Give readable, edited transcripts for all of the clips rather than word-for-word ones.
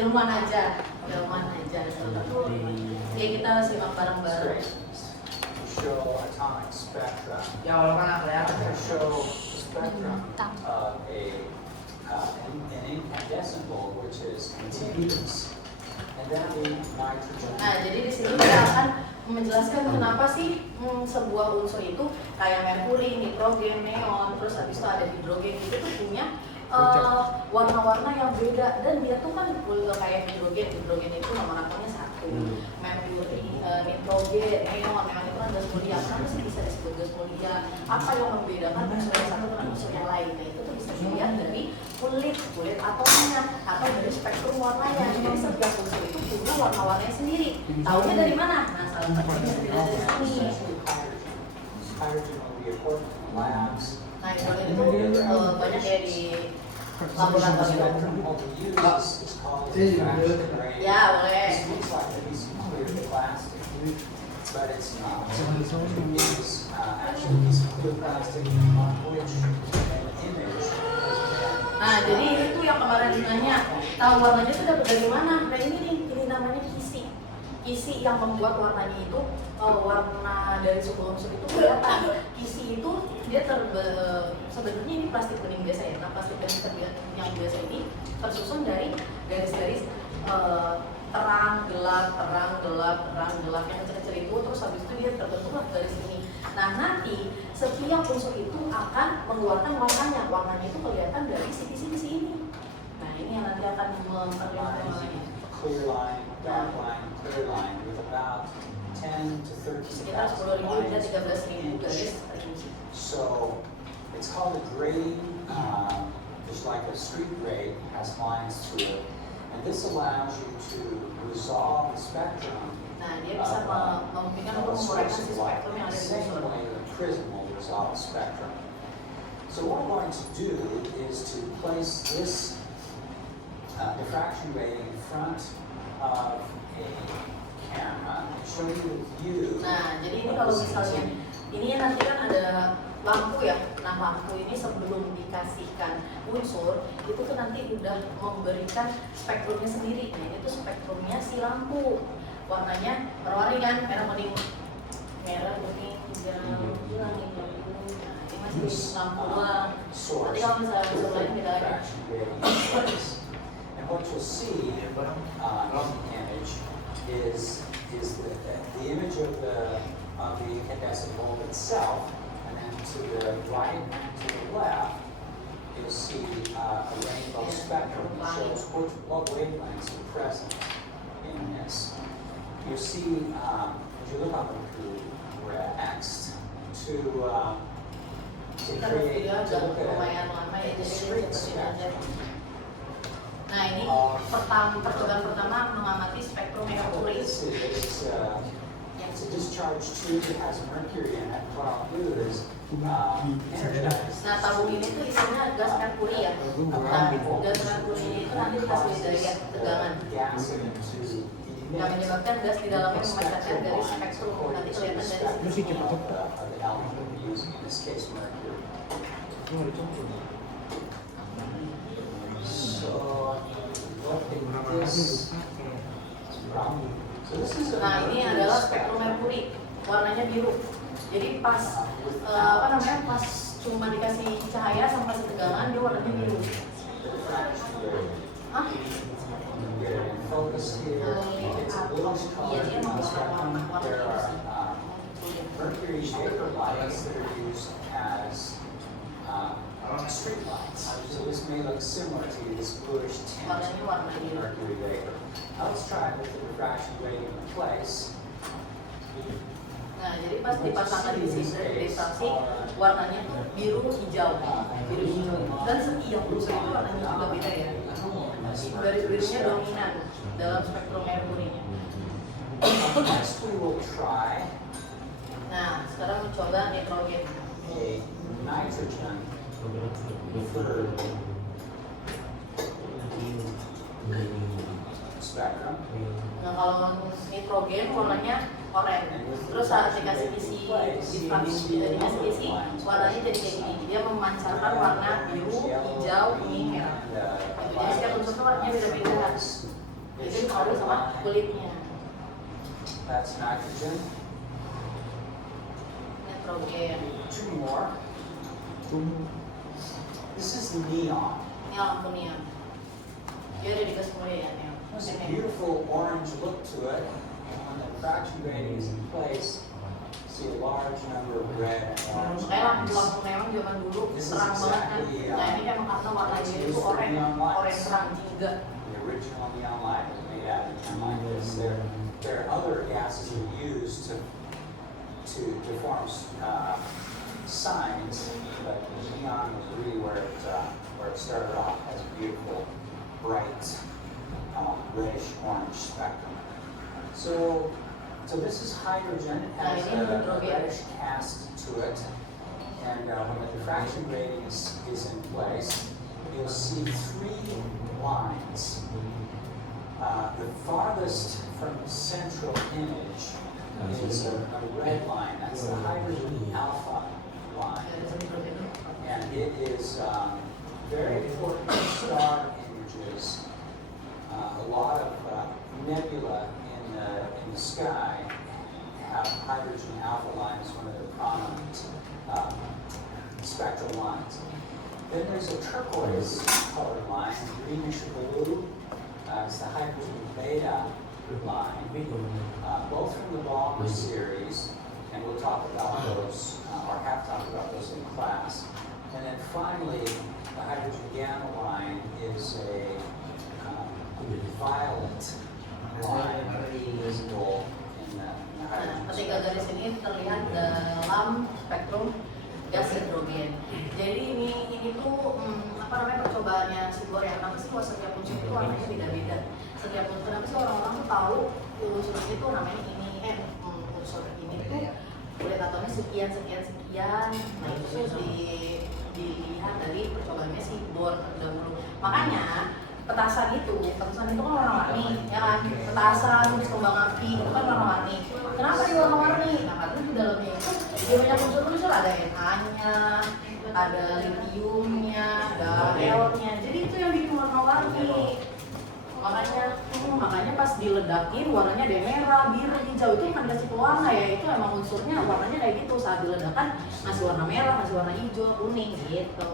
ilmuwan aja. Jadi kita simak bareng-bareng. Show atomic spectra. Ya walaupun nggak kelihatan. To show the spectrum of an incandescent bulb, which is continuous, and then the nitrogen. Nah, jadi di sini kita akan menjelaskan kenapa sih sebuah unsur itu kayak merkuri, nitrogen, neon, terus habis itu ada hidrogen itu tuh punya warna-warna yang beda, dan dia tuh kan kayak hidrogen itu nomor atomnya 1, merkuri, nitrogen, neon itu kan gas mulia. Kenapa sih bisa disebut gas mulia? Apa yang membedakan unsur yang satu dengan unsur yang lain? Nah, itu tuh bisa dilihat dari kulit atomnya atau dari spektrum warnanya. Jadi setiap unsur itu punya warna-warnanya sendiri. Taunya dari mana? Nah, salah satunya dari sini. Hydrogen will be important in labs. Nah, hidrogen itu banyak ya di laboratorium. Ya, boleh. This looks like a piece of clear plastic, but it's not. It's actually a piece of clear plastic on which an image has been. Nah, jadi itu yang kemarin ditanya, tahu warnanya itu dapat dari mana? Nah, ini namanya kisi. Kisi yang membuat warnanya itu warna dari sebuah unsur itu kelihatan. Kisi itu dia sebenarnya ini plastik bening biasa ya. Nah, plastik bening yang biasa ini tersusun dari garis-garis terang gelap yang kecil-kecil itu, terus habis itu dia terbentuklah garis ini. Nah, nanti setiap unsur itu akan mengeluarkan warnanya itu kelihatan dari sisi-sisi ini. Nah, ini yang nanti akan memperlihatkan warnanya. Clear line, dark line, clear line with about 10 to 13,000 Sekitar 10.000 hingga lines. 13.000 garis per inci. So it's called a grading, just like a street grade has lines through it. And this allows you to resolve the spectrum Nah, dia bisa memungkinkan untuk menguraikan si spektrum yang ada di same unsur. way that a prism will resolve the spectrum. So what I'm going to do is to place this diffraction grating in front of a camera and show you the view. Nah, jadi ini kalau misalnya ini nanti kan ada lampu ya. Nah, lampu ini sebelum dikasihkan unsur itu tuh nanti udah memberikan spektrumnya sendiri. Nah, itu spektrumnya si lampu. Warnanya berwarna kan, merah kuning, hijau, bilang ini masih lampu doang. Nanti kalau misalnya unsur lain beda lagi. And what you'll see in the image is the image of the incandescent bulb itself, and then to the right and to the left, you'll see a rainbow spectrum that shows what wavelengths are present in this. You see, as you look on the text to create, to look at a discrete spectrum. Nah, ini percobaan pertama mengamati spektrum merkuri. This is it's a discharge tube that has mercury in it. What I'll do is energize. Nah, tabung ini tuh isinya gas merkuri ya. Nah, gas merkuri ini itu nanti dikasih daya tegangan Gas into the yang menyebabkan gas di dalamnya memancarkan garis spektrum. Nanti kelihatan dari sini. of the element that we're using, in this case mercury. So this is Nah, ini adalah spektrum merkuri, warnanya biru. Jadi pas pas cuma dikasih cahaya sampai setegangan dia warnanya biru. Hah? Focus here. It's a bluish color. There are mercury vapor lights that are used as street lights. So this may look similar to this bluish tint of mercury vapor. Now let's try it with the diffraction grating in place. Nah, jadi pas dipasangkan di sini refraksi warnanya tuh biru hijau. Dan setiap unsur itu warnanya juga beda ya. Garis birunya dominan dalam spektrum merkurinya. Next we will try Nah, sekarang mencoba nitrogen. a nitrogen third spectrum. Nah, kalau nitrogen warnanya oranye. Terus saat dikasih isi dikasih isi warnanya jadi kayak gini. Dia memancarkan warna biru, hijau, kuning, merah. Jadi setiap unsur warnanya beda-beda. Itu dipengaruhi sama kulitnya. That's nitrogen. Nitrogen. 2 more. This is neon. Ini lampu neon. Dia ada dikasih mulai ya neon. There's a beautiful orange look to it. And when the diffraction grating is in place, you see a large number of red and orange Makanya lines. lampu neon zaman dulu This is terang banget kan. exactly, Nah ini emang karena warnanya itu oranye terang juga. The original neon light was made out of neon like this. There are other gases we use to form signs, but neon was really where it started off as a beautiful, bright, reddish orange spectrum. So this is hydrogen. It has a reddish cast to it, and when the diffraction grating is in place, you'll see 3 lines. The farthest from the central image is a red line. That's the hydrogen alpha line. And it is very important for star images. A lot of nebula in the sky have hydrogen alpha line as one of the prominent spectral lines. Then there's a turquoise colored line, greenish blue. It's the hydrogen beta line, both from the Balmer series, and we'll talk about those, or have talked about those in class. And then finally, the hydrogen gamma line is a violet line, visible in the hydrogen Ketika garis ini terlihat dalam spektrum gas hidrogen. Jadi ini tuh apa namanya percobaannya si Bohr ya. Kenapa sih kalau setiap unsur itu warnanya beda-beda? Setiap unsur, kenapa sih orang-orang tuh tahu unsur itu namanya ini unsur ini tuh kulit atomnya sekian. Nah itu tuh dilihat dari percobaannya si Bohr terdahulu. Makanya petasan itu kan warna-warni, ya kan? Petasan, terus kembang api itu kan warna-warni. Kenapa dia warna-warni? Nah karena di dalamnya itu dia banyak unsur-unsur, ada Na-nya, ada lithiumnya, ada L-nya. Jadi itu yang bikin warna-warni. Makanya pas diledakin warnanya ada merah, biru, hijau, itu kan dikasih pewarna ya. Itu emang unsurnya warnanya kayak gitu. Saat diledakan ngasih warna merah, ngasih warna hijau, kuning gitu.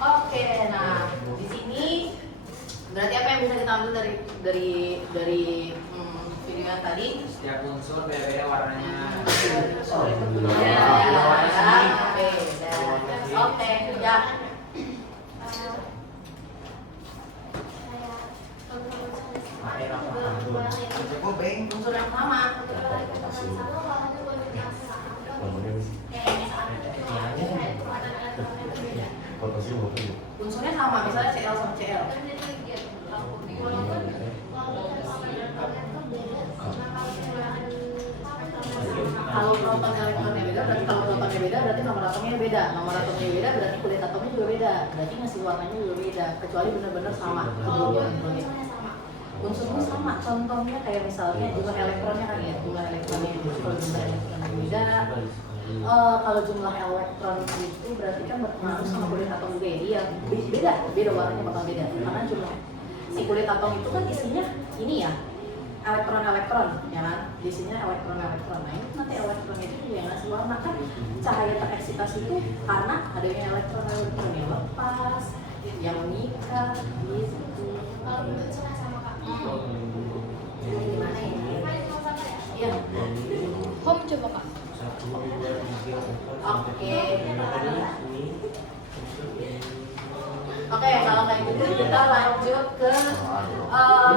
Oke, nah di sini berarti apa yang bisa kita ambil dari video yang tadi? Setiap unsur beda-beda warnanya. Oke, ya. Unsur yang sama. Unsurnya sama, misalnya Cl sama Cl. Kalau proton elektronnya beda, berarti nomor atomnya beda. Nomor atomnya beda berarti kulit atomnya juga beda. Berarti ngasih warnanya juga beda. Kecuali benar-benar sama keduanya. Unsurnya sama. Contohnya kayak misalnya jumlah elektronnya kan ya, jumlah elektronnya itu kalau jumlah elektronnya beda. Kalau jumlah elektron itu berarti kan berpengaruh sama kulit atom juga ya. Iya, beda warnanya bakal beda. Karena jumlah si kulit atom itu kan isinya ini ya, elektron, ya kan? Isinya elektron. Nah ini nanti elektron itu yang ngasih warna kan. Cahaya tereksitasi itu karena adanya elektron yang lepas, yang mengikat, gitu. Kalau bentuknya sama Kak. Gimana ya? Iya. Home coba Kak. Oke, kalau kayak gitu kita lanjut ke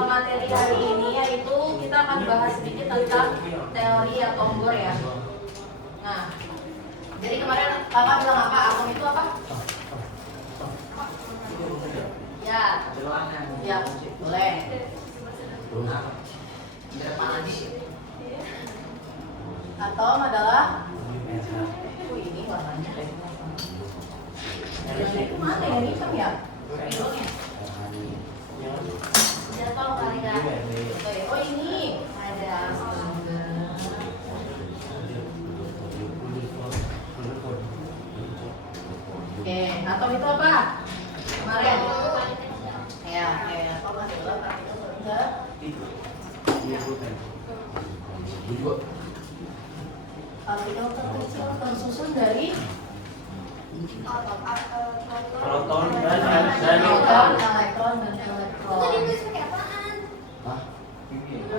materi hari ini, yaitu kita akan bahas sedikit tentang teori atom Bohr ya. Nah, jadi kemarin Kakak bilang apa? Atom itu apa? Ya, boleh. Atom adalah ini warnanya itu mana ya? Hitam ya? Hidungnya. Jatuh kali Kak. Oh ini ada. Oke, atom itu apa? Kemarin. Ya, Proton dan Proton, elektron dan Itu elektron. ditulis pakai apaan?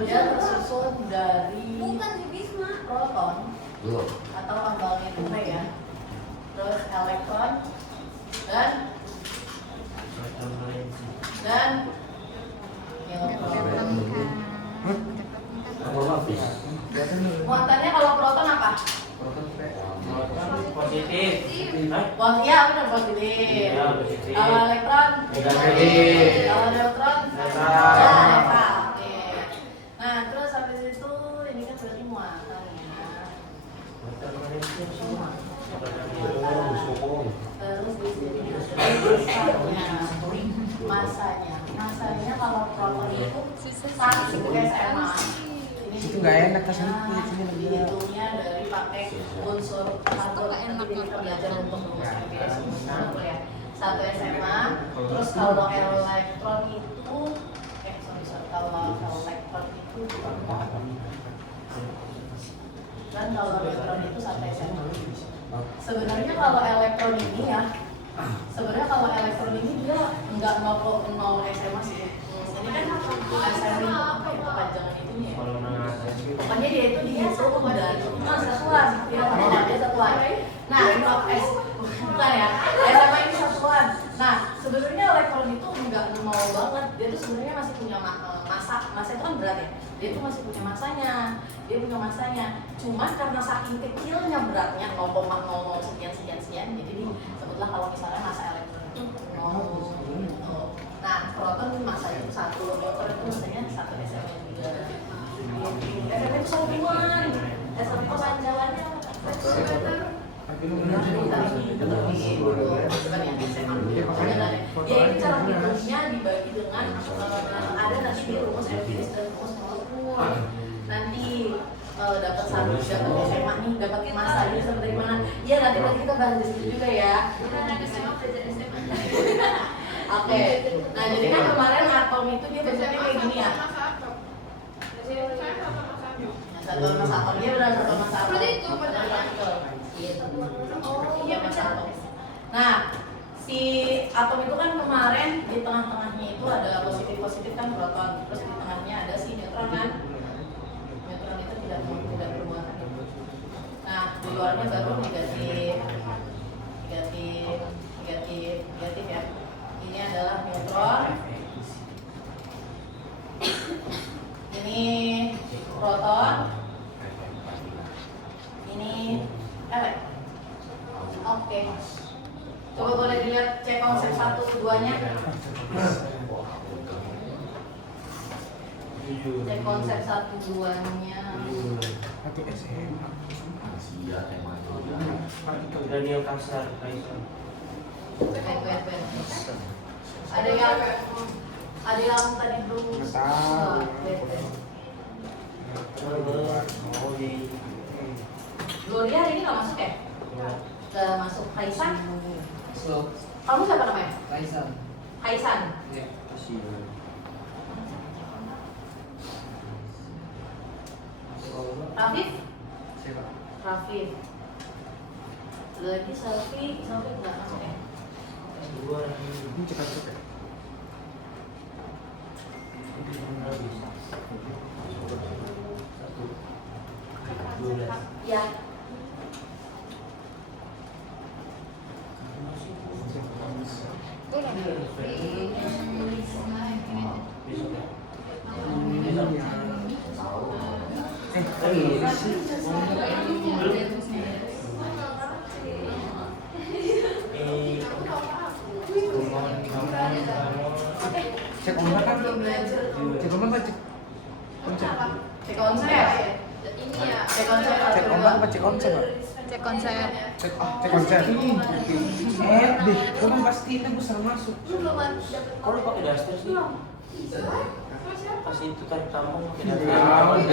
Dia tersusun dari Bukan di Bisma. proton Belum. atau lambangnya itu P ya. Terus elektron dan neutron. Nomor habis. Muatannya kalau proton apa? positif. Wah, iya benar positif. Iya, positif. Kalau elektron Negatif. Kalau neutron Netral. ya, netral. Oke. Nah, terus habis itu ini kan berarti muatannya. Terus di sini masanya kalau proton itu 1 SMA. Itu nggak enak kesannya, sini lagi. Dihitungnya dari pakai unsur karbon. nggak enak. Nanti kita belajar untuk rumus MPS ya. 1 SMA. Terus kalau elektron itu kalau elektron itu dan kalau elektron itu 1 SMA. Sebenarnya kalau elektron ini ya, dia nggak 0 SMA sih. Ini kan SMA apa ya kepanjangan itu ya? Pokoknya dia itu dihitung dari satuan, dia satuan. Nah, bukan ya, SMA ini satuan. Nah, sebenarnya elektron itu nggak nol banget, dia tuh sebenarnya masih punya massa itu kan berat ya, dia tuh masih punya masanya. Cuman karena saking kecilnya beratnya 0,00 sekian, jadi disebutlah kalau misalnya massa elektron itu 0. Nah, proton masanya itu 1, neutron itu masanya 1 SMA juga. SMA itu satuan, SMA itu panjangannya ya itu cara hitungnya dibagi dengan ada nanti di rumus empiris dan rumus molekul. Nanti dapat SMA nih, dapat massa ini dari mana? Iya nanti kita bahas di situ juga ya. Oke, nah jadi kan kemarin atom itu dia bentuknya kayak gini ya. Satu massa atom, dia benar satu massa atom. Berarti itu benar. Iya massa atom. Nah, si atom itu kan kemarin di tengah-tengahnya itu ada positif kan proton, terus di tengahnya ada si neutron kan. Neutron itu tidak bermuatan. Nah, di luarnya baru negatif ya. Ini adalah neutron. Ini proton. Ini elektron. Oke. Coba boleh dilihat cek konsep 1-2-nya. Cek konsep 1-2-nya. Satu SMA. Asia tema itu. Daniel Kasar Kaisar. Wait. Ada yang tadi belum. Nggak tahu. Wait. Oh di Gloria hari ini nggak masuk ya? Nggak masuk. Haisan? so Kamu siapa namanya? Kaisar. Haisan. Ya, kasih. Rafif? Siapa? Rafif. Lagi Selfie nggak masuk ya? Dua lagi. Ini cepat. Ya. Cek ombak kan? Belum belajar. Cek ombak apa cek konsep? Cek konsep. Ini ya. Cek konsep. Cek ombak apa cek konsep? Pak? Cek konsep. Cek konsep. Deh, kamu pasti itu gue selalu masuk. Kok lu pakai daster sih? Pas itu tarik tampung pakai daster. Tahu,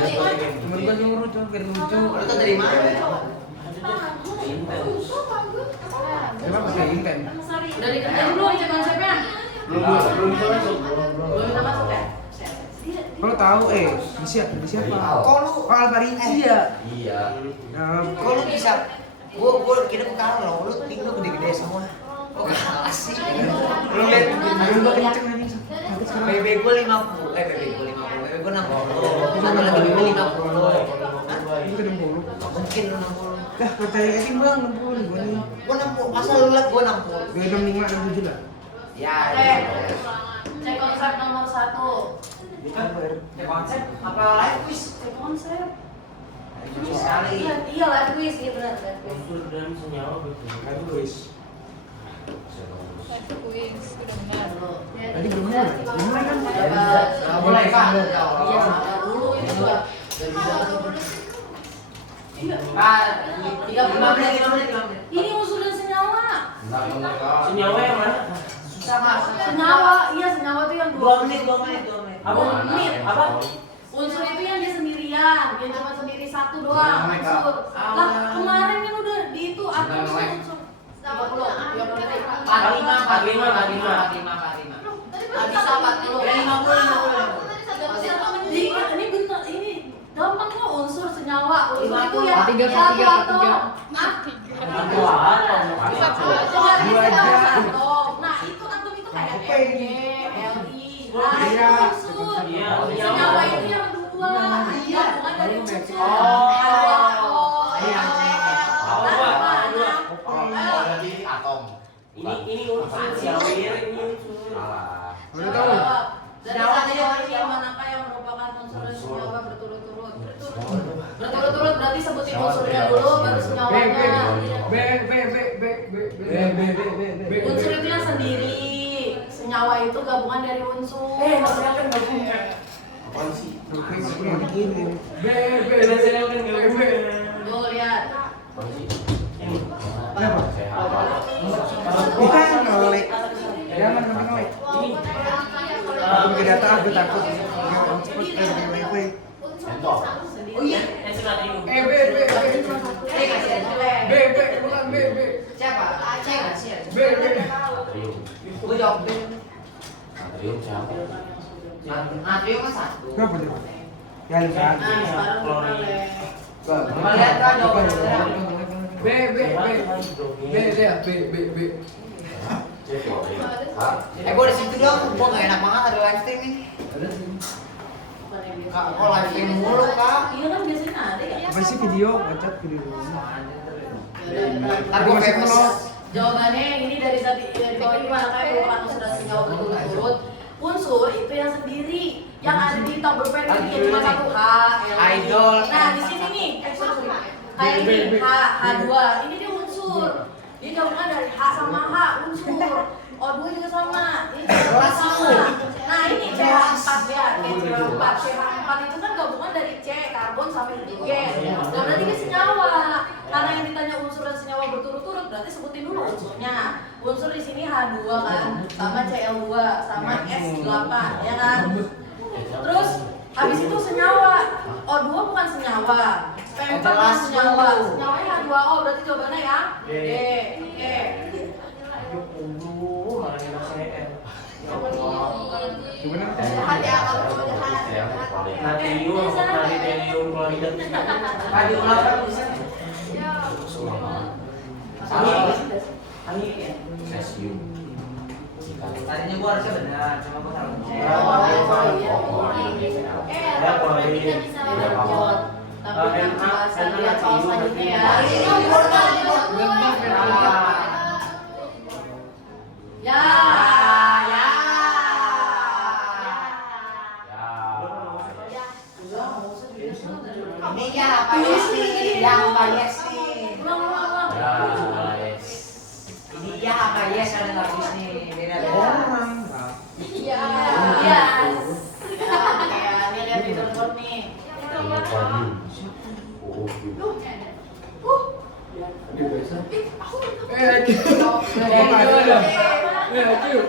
temen gue nyuruh coba biar lucu. Itu dari mana? Intel. Emang pakai inten? Udah dikerjain belum cek konsepnya? Belum bisa masuk. Belum bisa masuk ya? Kalau tahu di siapa? Kok lu? Oh, Alvarinci ya? Iya. Kok lu bisa? Gue kira kalau lu ting lu gede-gede semua. Oh asik. Lu lihat, lu kenceng nih. BB gue 50, BB gue 50, BB gue 60. Satu lagi BB 50. Itu ke 60. Mungkin lu 60. Lah, percaya sih bang, 60 gue nih. Gue 60, masa lu liat gue 60? Gue 65, 67 lah. Ya, Cek konsep nomor 1. ya konsep apa live quiz? Cek konsep. Lucu sekali. Iya live quiz, iya benar live quiz. Unsur dan senyawa betul. Live quiz. Tadi belum mulai. Belum mulai kan? Mulai Pak. Iya sabar dulu ini juga. Pak, 5 menit. Ini unsur dan senyawa. Senyawa yang mana? Susah Mas. Senyawa, iya senyawa itu yang 2 menit. Apa? Menit. Apa? Unsur itu yang dia sendirian, dia cuma sendiri satu doang unsur. Lah kemarin kan udah di itu apa unsur? 30 detik. 45. Bisa 40. Ya 50. Ini bener, ini gampang kok unsur senyawa. Unsur itu ya Tiga, satu tiga, atom. tiga. Dua atom. Dua aja. Nah itu atom itu kayak Apa ini? Li. Oh, Nah itu iya. unsur. Iya, Senyawa itu yang dua. Iya, bukan dari unsur. Iya. Ini unsur siawir, ini unsur. Udah tahu. Senyawa yang manakah yang merupakan unsur dan senyawa berturut-turut? Berturut-turut berarti sebutin unsurnya dulu baru senyawanya. Unsur itu yang sendiri. Senyawa itu gabungan dari unsur. Maksudnya kan nggak punya. Apaan sih? Tuh lihat. Apaan sih? Kenapa? Bukan ngelek. Jangan ngelek. Ini. Aku ke data aku takut. Cepet kayak wifi. Oh iya. Yang senatrium. Siapa? Aceh nggak sih? Natrium. Gue jawab B. Natrium siapa? Natrium kan 1. Kenapa tuh? Ya lu Nah, sekarang Klorin. Coba lihat kan jawabannya. Cek klorin. Hah? Gue di situ dong. Gue nggak enak banget ada live stream nih. Kak, kok live stream mulu kak? Iya kan biasanya ada ya. Apa sih video? Ngechat video. Ntar gue famous. Jawabannya ini dari bawah ini mana kayak merupakan unsur dan senyawa berturut-turut. Unsur itu yang sendiri, yang ada di tabel periode ya cuma satu H, L. Idol. Nah di sini nih, sorry, kayak ini H, H2, ini dia unsur. Dia gabungan dari H sama H unsur. O2 juga sama, ini juga sama. Nah ini CH4 ya, CH4. CH4 itu kan gabungan dari C, karbon sampai hidrogen. Nah berarti dia senyawa. Karena yang ditanya unsur dan senyawa berturut-turut, berarti sebutin dulu unsurnya. Unsur di sini H2 kan, sama Cl2, sama S8, ya kan? Terus habis itu senyawa. O2 bukan senyawa. P4 bukan senyawa. Senyawanya H2O, berarti jawabannya yang D. Oke. Gimana? Jahat ya, kalau cowok jahat. Natrium, natrium klorida. Tadi ulang bisa. Angin. Cesium. Tadinya gue harusnya benar, cuma gue salah ngecek. Ya, klorin. Kita bisa lanjut. Tapi yang bahasa lihat soal selanjutnya ya. Ya. Ya. Ini ya apa yes nih? Yang apa yes nih? Ulang. Ini ya apa yes ada habis nih? Beda beda. Orang. Iya. Iya. Oke, ini lihat di telepon nih. Natrium.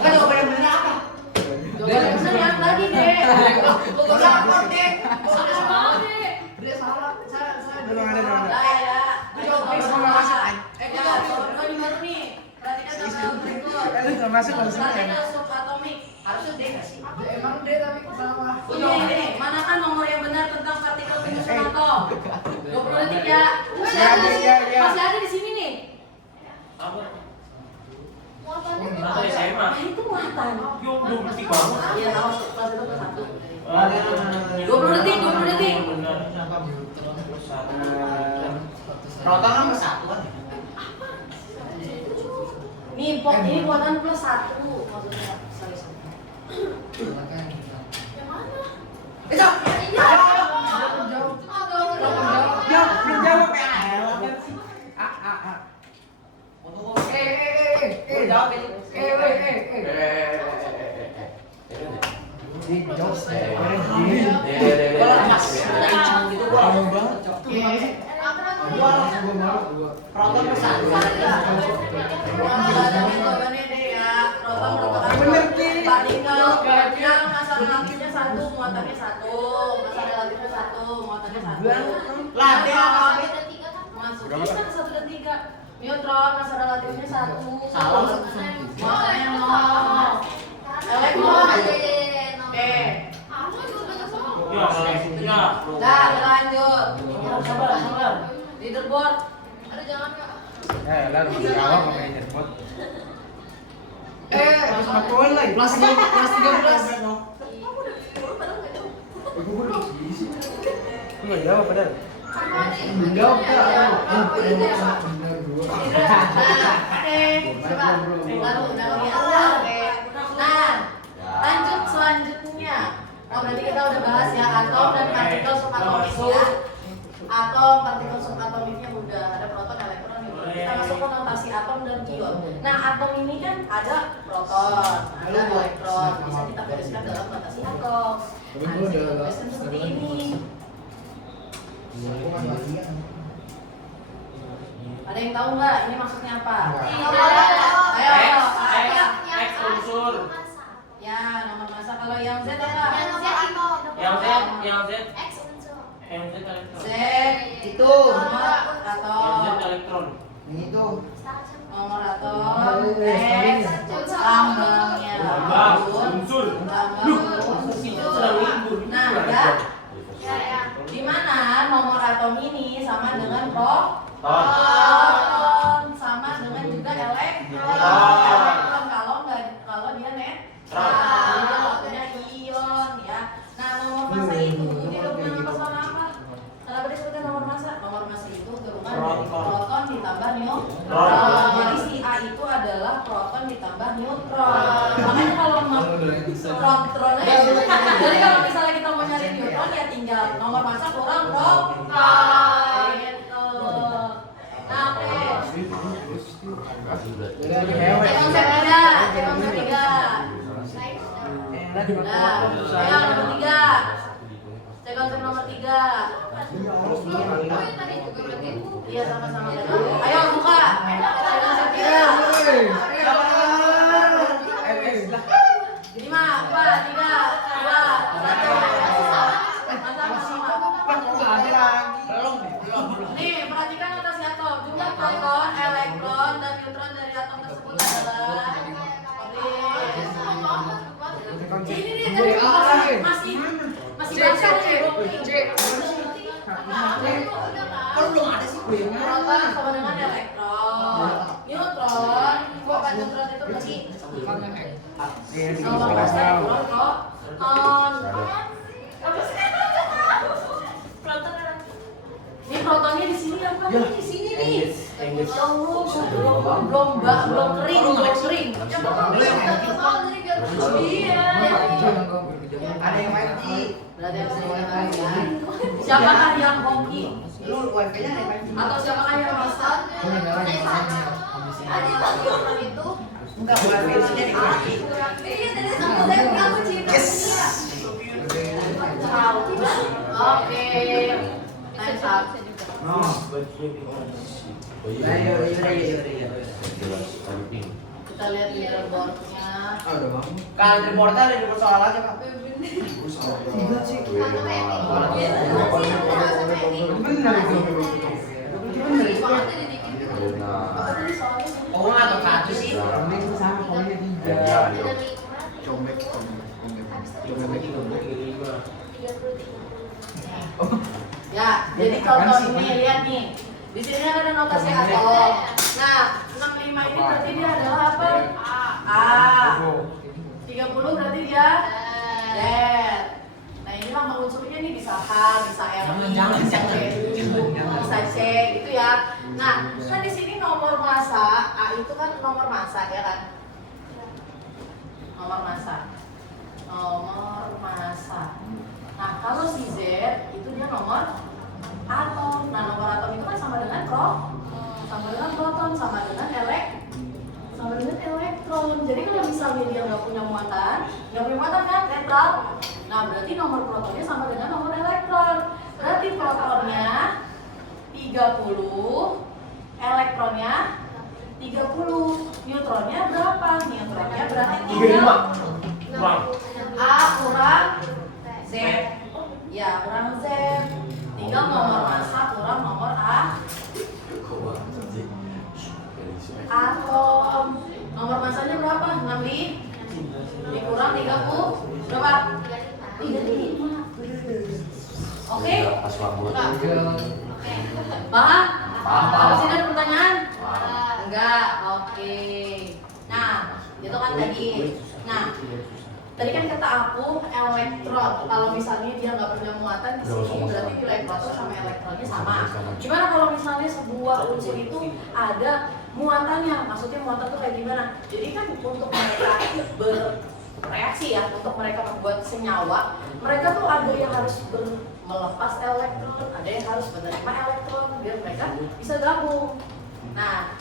Kan jawaban yang benar apa? Jawaban bener yang tadi deh. Udah apa deh? Salah deh. Dia salah. Lah ya. Jawaban jawaban dua nih baru nih. Perhatikan tabel berikut. masuk langsung ya. Partikel subatomik. Harusnya D nggak sih? Emang D tapi ke bawah. Ini, mana kan nomor yang benar tentang partikel penyusun atom? 20 detik ya. Ya. Masih ada di sini nih. Apa? Muatannya Atau SMA? Ah, itu muatan. Yo, belum detik banget. Iya, tahu kelas itu kelas 1. 20 detik, 20 detik. Benar. Proton nomor 1 kan. Ini muatan plus 1 maksudnya. Sorry. yang mana? Itu. Iya. Jauh. Jawab, belum jawab ya. Jawab ini. Bola emas. Itu bola banget, Cok. Proton nomor 1. Ada metodenya deh ya. Proton merupakan Bener, Ki. partikel yang massa relatifnya 1, muatannya 1. Massa relatifnya 1, muatannya 1. Lah, dia apa? Masuk ini kan 1 dan 3. Neutron massa relatifnya 1. Salah. Muatannya 0. Elektron. Oke. Ya, selanjutnya. Nah, lanjut. Sabar. Leaderboard. Ada jangan Kak. Lalu jawab apa yang nyebut. Harus makuan lagi. Kelas 13. Enggak jawab padahal. Jawab Nah, lanjut selanjutnya. Oh, berarti kita udah bahas ya atom dan partikel subatomiknya. Atom, partikel subatomiknya udah ada proton, elektron, neutron. Kita masuk ke notasi atom dan ion. Nah, atom ini kan ada proton, ada elektron. Bisa kita tuliskan dalam notasi atom. Nah, bisa kita tuliskan seperti ini. Ada yang tahu nggak ini maksudnya apa? Ayo. X unsur. Ya, nomor massa. Kalau yang Z apa? Yang Z elektron. Z Itu. nomor Yang Z atom. elektron. Itu. Nomor atom. X lambangnya. Lambang unsur. Lambang Itu selalu libur. Nah, ya. Di mana nomor atom ini sama dengan proton, sama dengan juga elektron. Elektron kalau dia netral, jadi dia waktunya ion ya. Nah, nomor massa itu dia gabungan apa sama apa? Kenapa disebutkan nomor massa? Nomor massa itu gabungan dari proton ditambah neutron. Jadi si A itu adalah proton ditambah neutron. Makanya kalau protonnya, jadi kalau misalnya kita mau nyari neutron ya tinggal nomor massa kurang proton. Gitu. Nah, oke. Cek konsep 3, cek konsep 3. Nah, ayo nomor 3. Cek konsep nomor 3. Iya, sama-sama. Ayo buka. Cek konsep 3. 5, 4, 3, 2, 1. Nih, perhatikan notasi atom. Jumlah proton, elektron, dan neutron dari atom tersebut adalah ini nih tadi masih baca nih. Kalau belum ada sih gue yang Proton sama dengan elektron. Neutron, kok kan neutron itu tadi nomor massa kurang proton. Ini protonnya di sini apa nih? Di sini nih. Ya Allah, belum kering. Iya. ada yang main di. Berarti harus dimakan ya. Siapakah yang hoki? Lu wifi-nya ada yang main di. Atau siapakah yang masak? Ada orang itu. Enggak wifi-nya di wifi. Iya tadi sama saya kamu cerita. Oke. Time's up. Kita lihat leaderboardnya. Kalau di portal ada di persoalan aja, Pak. Benar itu. Oh, nggak tahu satu sih. Ini sama poinnya 3. Ya, jadi contoh ini lihat nih. Di sini kan ada notasi atom. Nah, 65 ini berarti dia adalah apa? A. 30 berarti dia Z. Nah, ini nama unsurnya nih bisa H, bisa R, Jangan, bisa jangan. bisa C gitu ya. Nah, kan di sini nomor massa A itu kan nomor massa ya kan? Nomor massa. Nomor massa. Nah, kalau si Z itu dia nomor atom. Nah, nomor atom itu kan sama dengan proton, sama dengan elektron. Jadi kalau misalnya dia nggak punya muatan kan netral. Nah, berarti nomor protonnya sama dengan nomor elektron. Berarti protonnya 30, elektronnya 30. Neutronnya berapa? Neutronnya berarti 3. Bang. A kurang Z. Ya, kurang Z. Tinggal nomor massa kurang nomor atom. Nomor massanya berapa? 6 dikurang 30 berapa? 35. Oke? Pas banget. Paham? Paham. Masih ada pertanyaan? Enggak. Oke. Nah, itu kan tadi. Nah, tadi kan kata aku elektron. Kalau misalnya dia nggak punya muatan di sini, berarti nilai proton sama elektronnya sama. Gimana kalau misalnya sebuah unsur itu ada muatannya? Maksudnya muatan tuh kayak gimana? Jadi kan untuk mereka bereaksi ya, untuk mereka membuat senyawa, mereka tuh ada yang harus melepas elektron, ada yang harus menerima elektron biar mereka bisa gabung. Nah,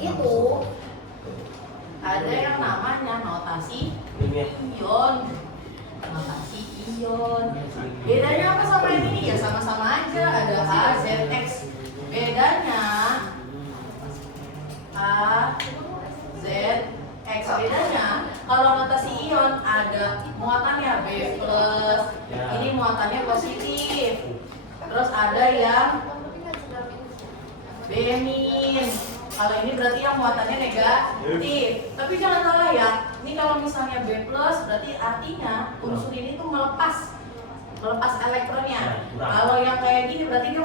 itu ada yang namanya notasi ion. Notasi ion. Bedanya apa sama yang ini? Ya sama-sama aja, ada A, Z, X. Bedanya A, Z, X. Bedanya kalau notasi ion ada muatannya B+, ini muatannya positif. Terus ada yang B-. Kalau ini berarti yang muatannya negatif. Tapi jangan salah ya. Ini kalau misalnya B+ berarti artinya unsur ini tuh melepas elektronnya. Kalau yang kayak gini berarti dia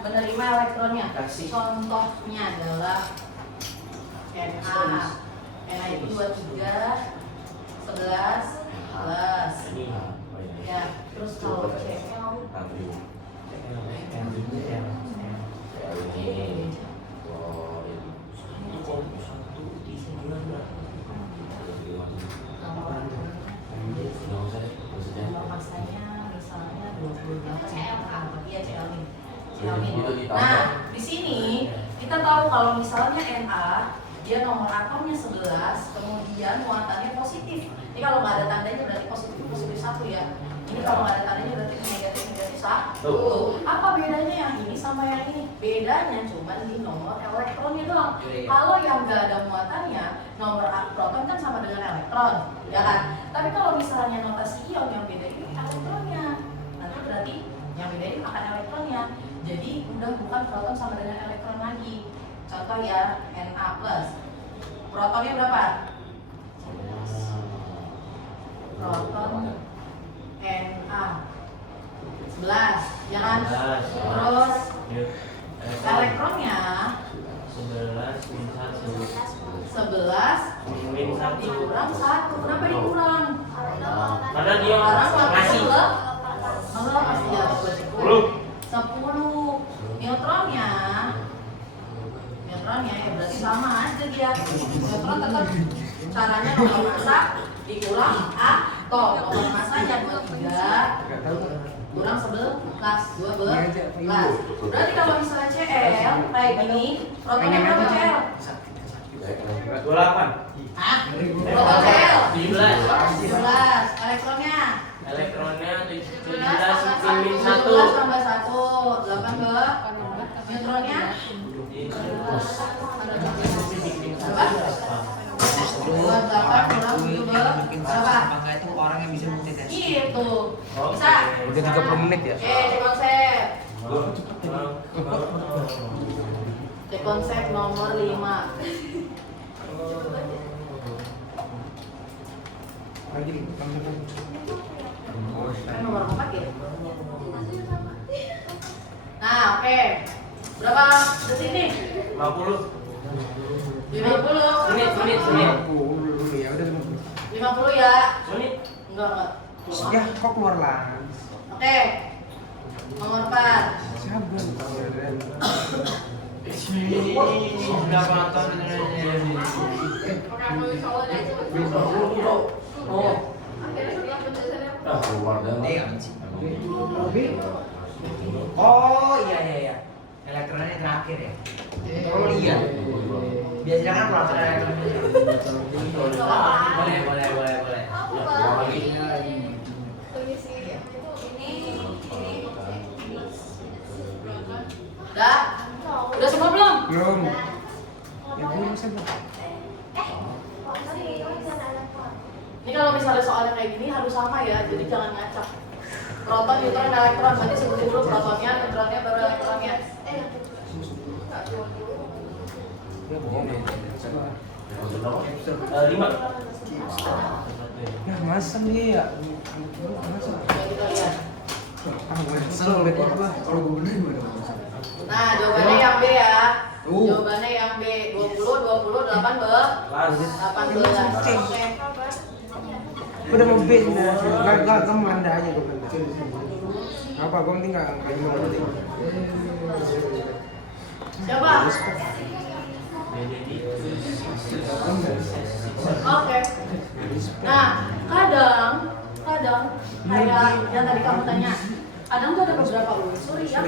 menerima elektronnya. Contohnya adalah Na. Na itu 23, 11, 11. Ya, terus kalau Cl masanya misalnya 28. Iya, Cl nih. Nah, di sini kita tahu kalau misalnya Na dia nomor atomnya 11, kemudian muatannya positif. Ini kalau nggak ada tandanya berarti positif 1 ya. Ini kalau nggak ada tandanya berarti negatif 1. Apa bedanya yang ini sama yang ini? Bedanya cuma di nomor elektronnya doang. Kalau yang nggak ada muatannya, nomor proton kan sama dengan elektron, ya kan? Tapi kalau misalnya notasi ion yang beda ini elektronnya, nanti berarti yang beda ini akan elektronnya. Jadi udah bukan proton sama dengan elektron lagi. Contoh ya, Na+. Protonnya berapa? Proton Na 11, ya kan? Terus elektronnya 11 dikurang 1. Kenapa dikurang? Karena dia ngasih 10. Neutronnya ya berarti sama aja dia. Neutron tetap caranya nomor massa dikurang atom. Nomor massanya 23 kurang 12. Berarti kalau misalnya Cl kayak gini, protonnya berapa Cl? 28. Hah? Proton Cl 17. Elektronnya 17 12 tambah 1 8 ke neutronnya berapa? 28 kurang 17 berapa? Apakah itu orang yang bisa multitasking? Gitu. Bisa? Udah 30 menit ya? Cek konsep. Cek konsep nomor 5. Lagi nih, Kan nomor 4 ya? Oke. Berapa detik nih? 50. 50. Menit. Ya udah 50 ya. Menit. Enggak. Ya, kok keluar lah. Oke. Nomor 4. Sabar. Berapa nonton? Oh. Keluar dan Oh iya. Elektronnya terakhir ya. Oh iya. Biasanya kan peraturan elektronik. Boleh. Udah semua belum? Belum. Ya belum sabar. Ini kalau misalnya soalnya kayak gini harus sama ya, jadi jangan ngacak. Proton, neutron, elektron, nanti sebutin dulu protonnya, neutronnya, baru elektronnya. Ya bohong. 5. Nah, masa nih ya? Masa? Coba kita lihat. Gue kesel liat apa? Kalau gue bener gimana? Nah, jawabannya yang B ya. Tuh. Jawabannya yang B. 20, 18. Oke. Udah mau B sudah. Gak kamu anda aja tuh. Apa? Gue penting nggak penting. Siapa? Oke. Nah, kadang kayak yang tadi kamu tanya, kadang tuh ada beberapa unsur yang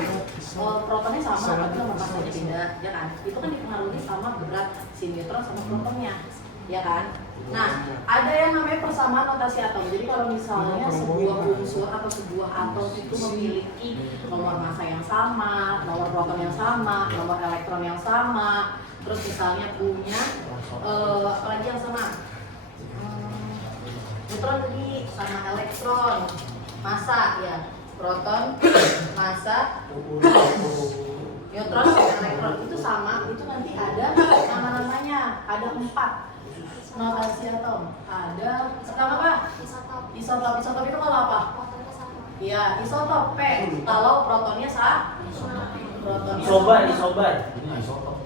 protonnya sama tapi nomor masanya beda, ya kan? Itu kan dipengaruhi sama berat si neutron sama protonnya, ya kan? Nah, ada yang namanya persamaan notasi atom. Jadi kalau misalnya sebuah unsur atau sebuah atom itu memiliki nomor massa yang sama, nomor proton yang sama, nomor elektron yang sama, terus misalnya punya apalagi yang sama, neutron tadi sama elektron, massa ya, proton, massa, neutron sama elektron itu sama, itu nanti ada nama-namanya, ada 4 notasi atom. Ada pertama apa? Isotop. Isotop itu kalau apa? Iya, isotop P. Kalau protonnya protonnya Isobar.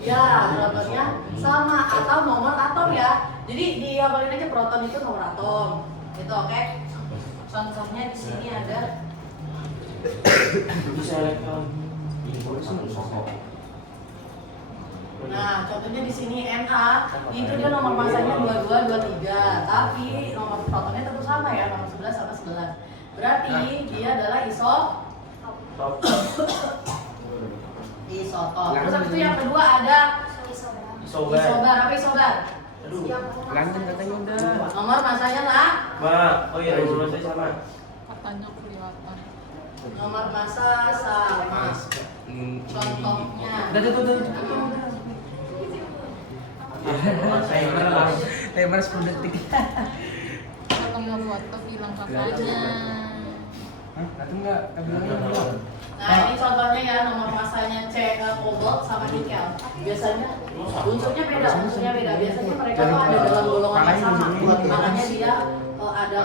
ya, protonnya sama atau nomor atom ya. Jadi dihafalin aja proton itu nomor atom. Itu oke. Contohnya di sini ada Bisa elektron. Nah, contohnya di sini Na, itu dia nomor masanya 22, 23, tapi nomor protonnya tentu sama ya, nomor 11 sama 11. Berarti dia adalah isotop. Terus habis itu yang kedua ada isobar. Apa isobar? Lanjut katanya udah. Nomor masanya lah. Oh iya, nomor saya sama. Nomor massa sama. Contohnya. Timer 10 detik. Ketemu foto bilang kakaknya. Hah? Atau enggak? Bilangnya belum. Nah, ini contohnya ya, nomor masanya kobalt sama nikel. Biasanya unsurnya beda. Biasanya mereka tuh ada dalam golongan yang sama. Makanya dia ada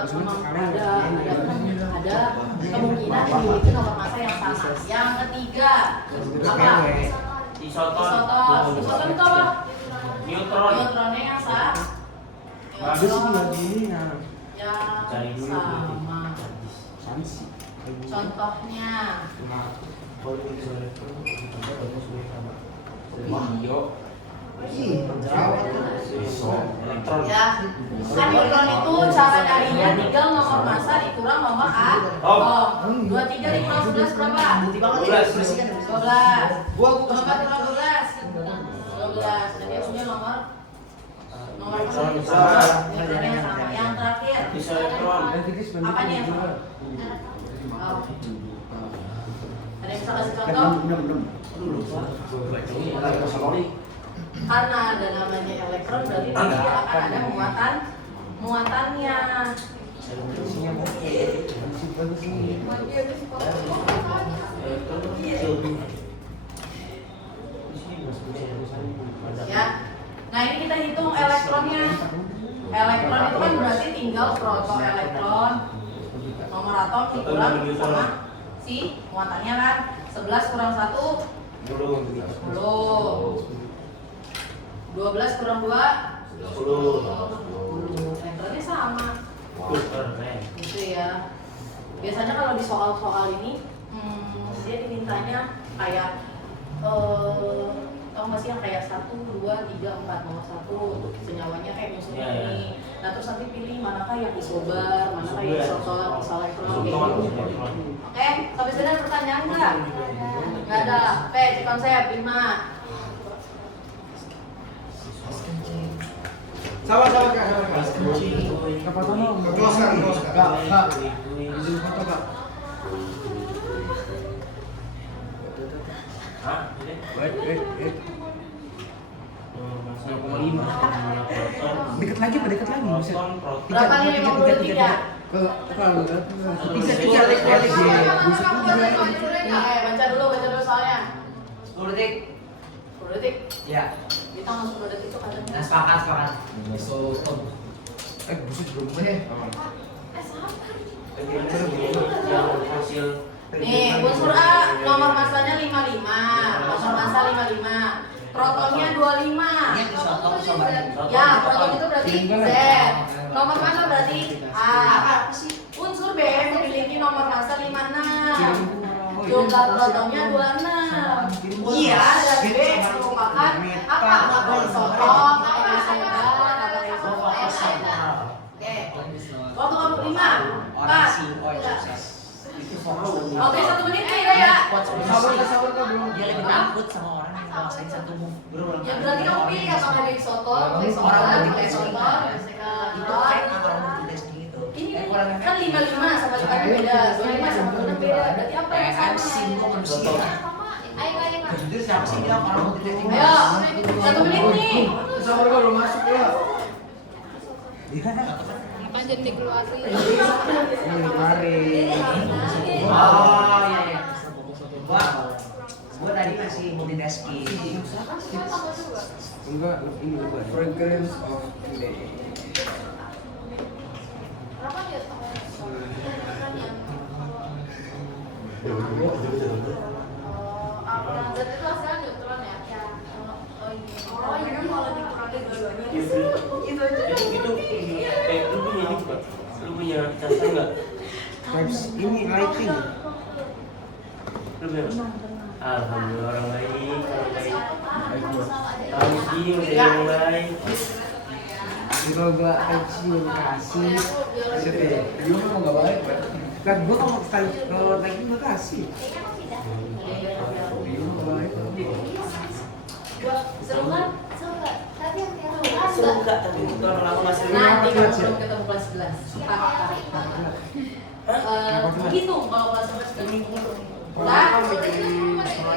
kemungkinan memiliki nomor massa yang sama. Yang ketiga apa? Isotop. Isotop itu apa? Neutron. Neutronnya yang sama. Habis juga gini nah. Yang sama. Sansi. Contohnya Elektron. ya, kan neutron itu cara nyarinya tinggal nomor massa dikurang nomor atom. 23 dikurang 11 berapa? 12. Berapa kurang 12? Jadi punya nomor Neutron yang sama. sama. Yang terakhir Bisa elektron. apanya yang sama? Oh. Ada yang bisa kasih contoh? Karena ada namanya elektron berarti nanti akan ada muatannya. Ya. Nah, ini kita hitung elektronnya. Elektron itu kan berarti tinggal protoelektron. Nomor atom dikurang sama si muatannya kan. 11 kurang 1 Belum. 10. 12 kurang 2 10. Elektroniknya sama. Gitu ya. Biasanya kalau di soal-soal ini dia dimintanya kayak tau gak sih yang kayak 1, 2, 3, 4, nomor 1 senyawanya kayak musuhnya ini. Nah terus nanti pilih manakah yang isobar, manakah yang isotor, isoelektron kayak gitu. Oke, sampai sini ada pertanyaan nggak? Nggak ada. Oke, cek konsep 5. Sabar kak. Apa kamu? Close kak. Kak. Izin foto kak. Hah? Wait. 0,5. Dekat lagi. Buset. Berapa nih 53? Kalau Tiga. Baca dulu soalnya. 10 detik. 10 detik. Ya. Kita masuk 10 detik itu katanya. Nah, sepakat. buset belum ya. Yang hasil Nih, unsur A nomor masanya 55, nomor massa 55, protonnya 25. Ini isotop isobar. Ya, proton itu berarti Z. Nomor massa berarti A. Unsur B memiliki nomor massa 56. Jumlah protonnya 26. Iya, dan B merupakan apa? Kata isotop, kata isobar, kata isobar. Oke. Waktu kamu 5. Pas. Oke, 1 menit nih ya. Sabar kak belum. Dia lebih takut sama orang yang ngerasain satu move. Ya berarti kamu pilih apa dari isotop, isobar, kata isobar, Itu kayak kalau mau tes gitu. ini kan 55 sama 5 beda, 55 sama 6 beda. Berarti apa yang sama? Semua manusia. Jujur siapa sih bilang orang mau tes Ayo, 1 menit nih. Sabar kak belum masuk ya. Panjang dikeluarin. Ini kemarin. Oh iya. Gua tadi masih multitasking. Enggak, ini bukan. Fragrance of Day. Lu punya dasar nggak? Vibes ini lighting. Lu punya? Alhamdulillah orang baik. Tahun segini udah yang baik. Kalau gua kecil kasih, siapa ya? Dia mau nggak baik, kan gua kalau lighting gua kasih. Dia mau baik. Seru kan? Seru nggak? Tapi orang aku masih Nanti belum ketemu kelas 11. Hitung kalau kelas 11 kan hitung.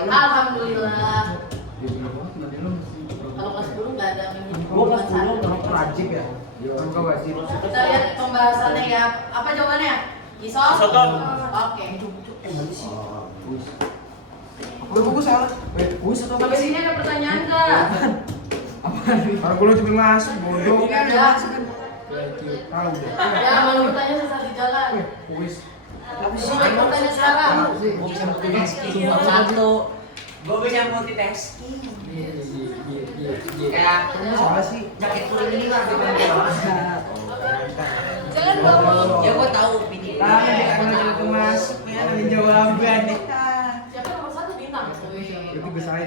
Alhamdulillah. Kalau kelas 10 nggak ada minggu. Gua kelas 10 memang wajib ya. Enggak wajib. Kita lihat pembahasannya ya. Apa jawabannya? Isotop. Oke. Gua salah. Wis atau Sampai sini ada pertanyaan nggak? Kalau gua cuma masuk bodoh. Ada. Tahu deh. Ya, malu bertanya sesat di jalan. Wis. Tapi sih Coba bertanya sekarang. gua bisa multitasking. Cuma satu. Gua bisa multitasking. Kayak Salah sih. jaket kuning ini lah di mana? Jangan bawa. Ya gua tahu pilih. Tanya deh karena itu masuk ya ada jawaban deh. Siapa nomor 1 bintang? Itu gue salah.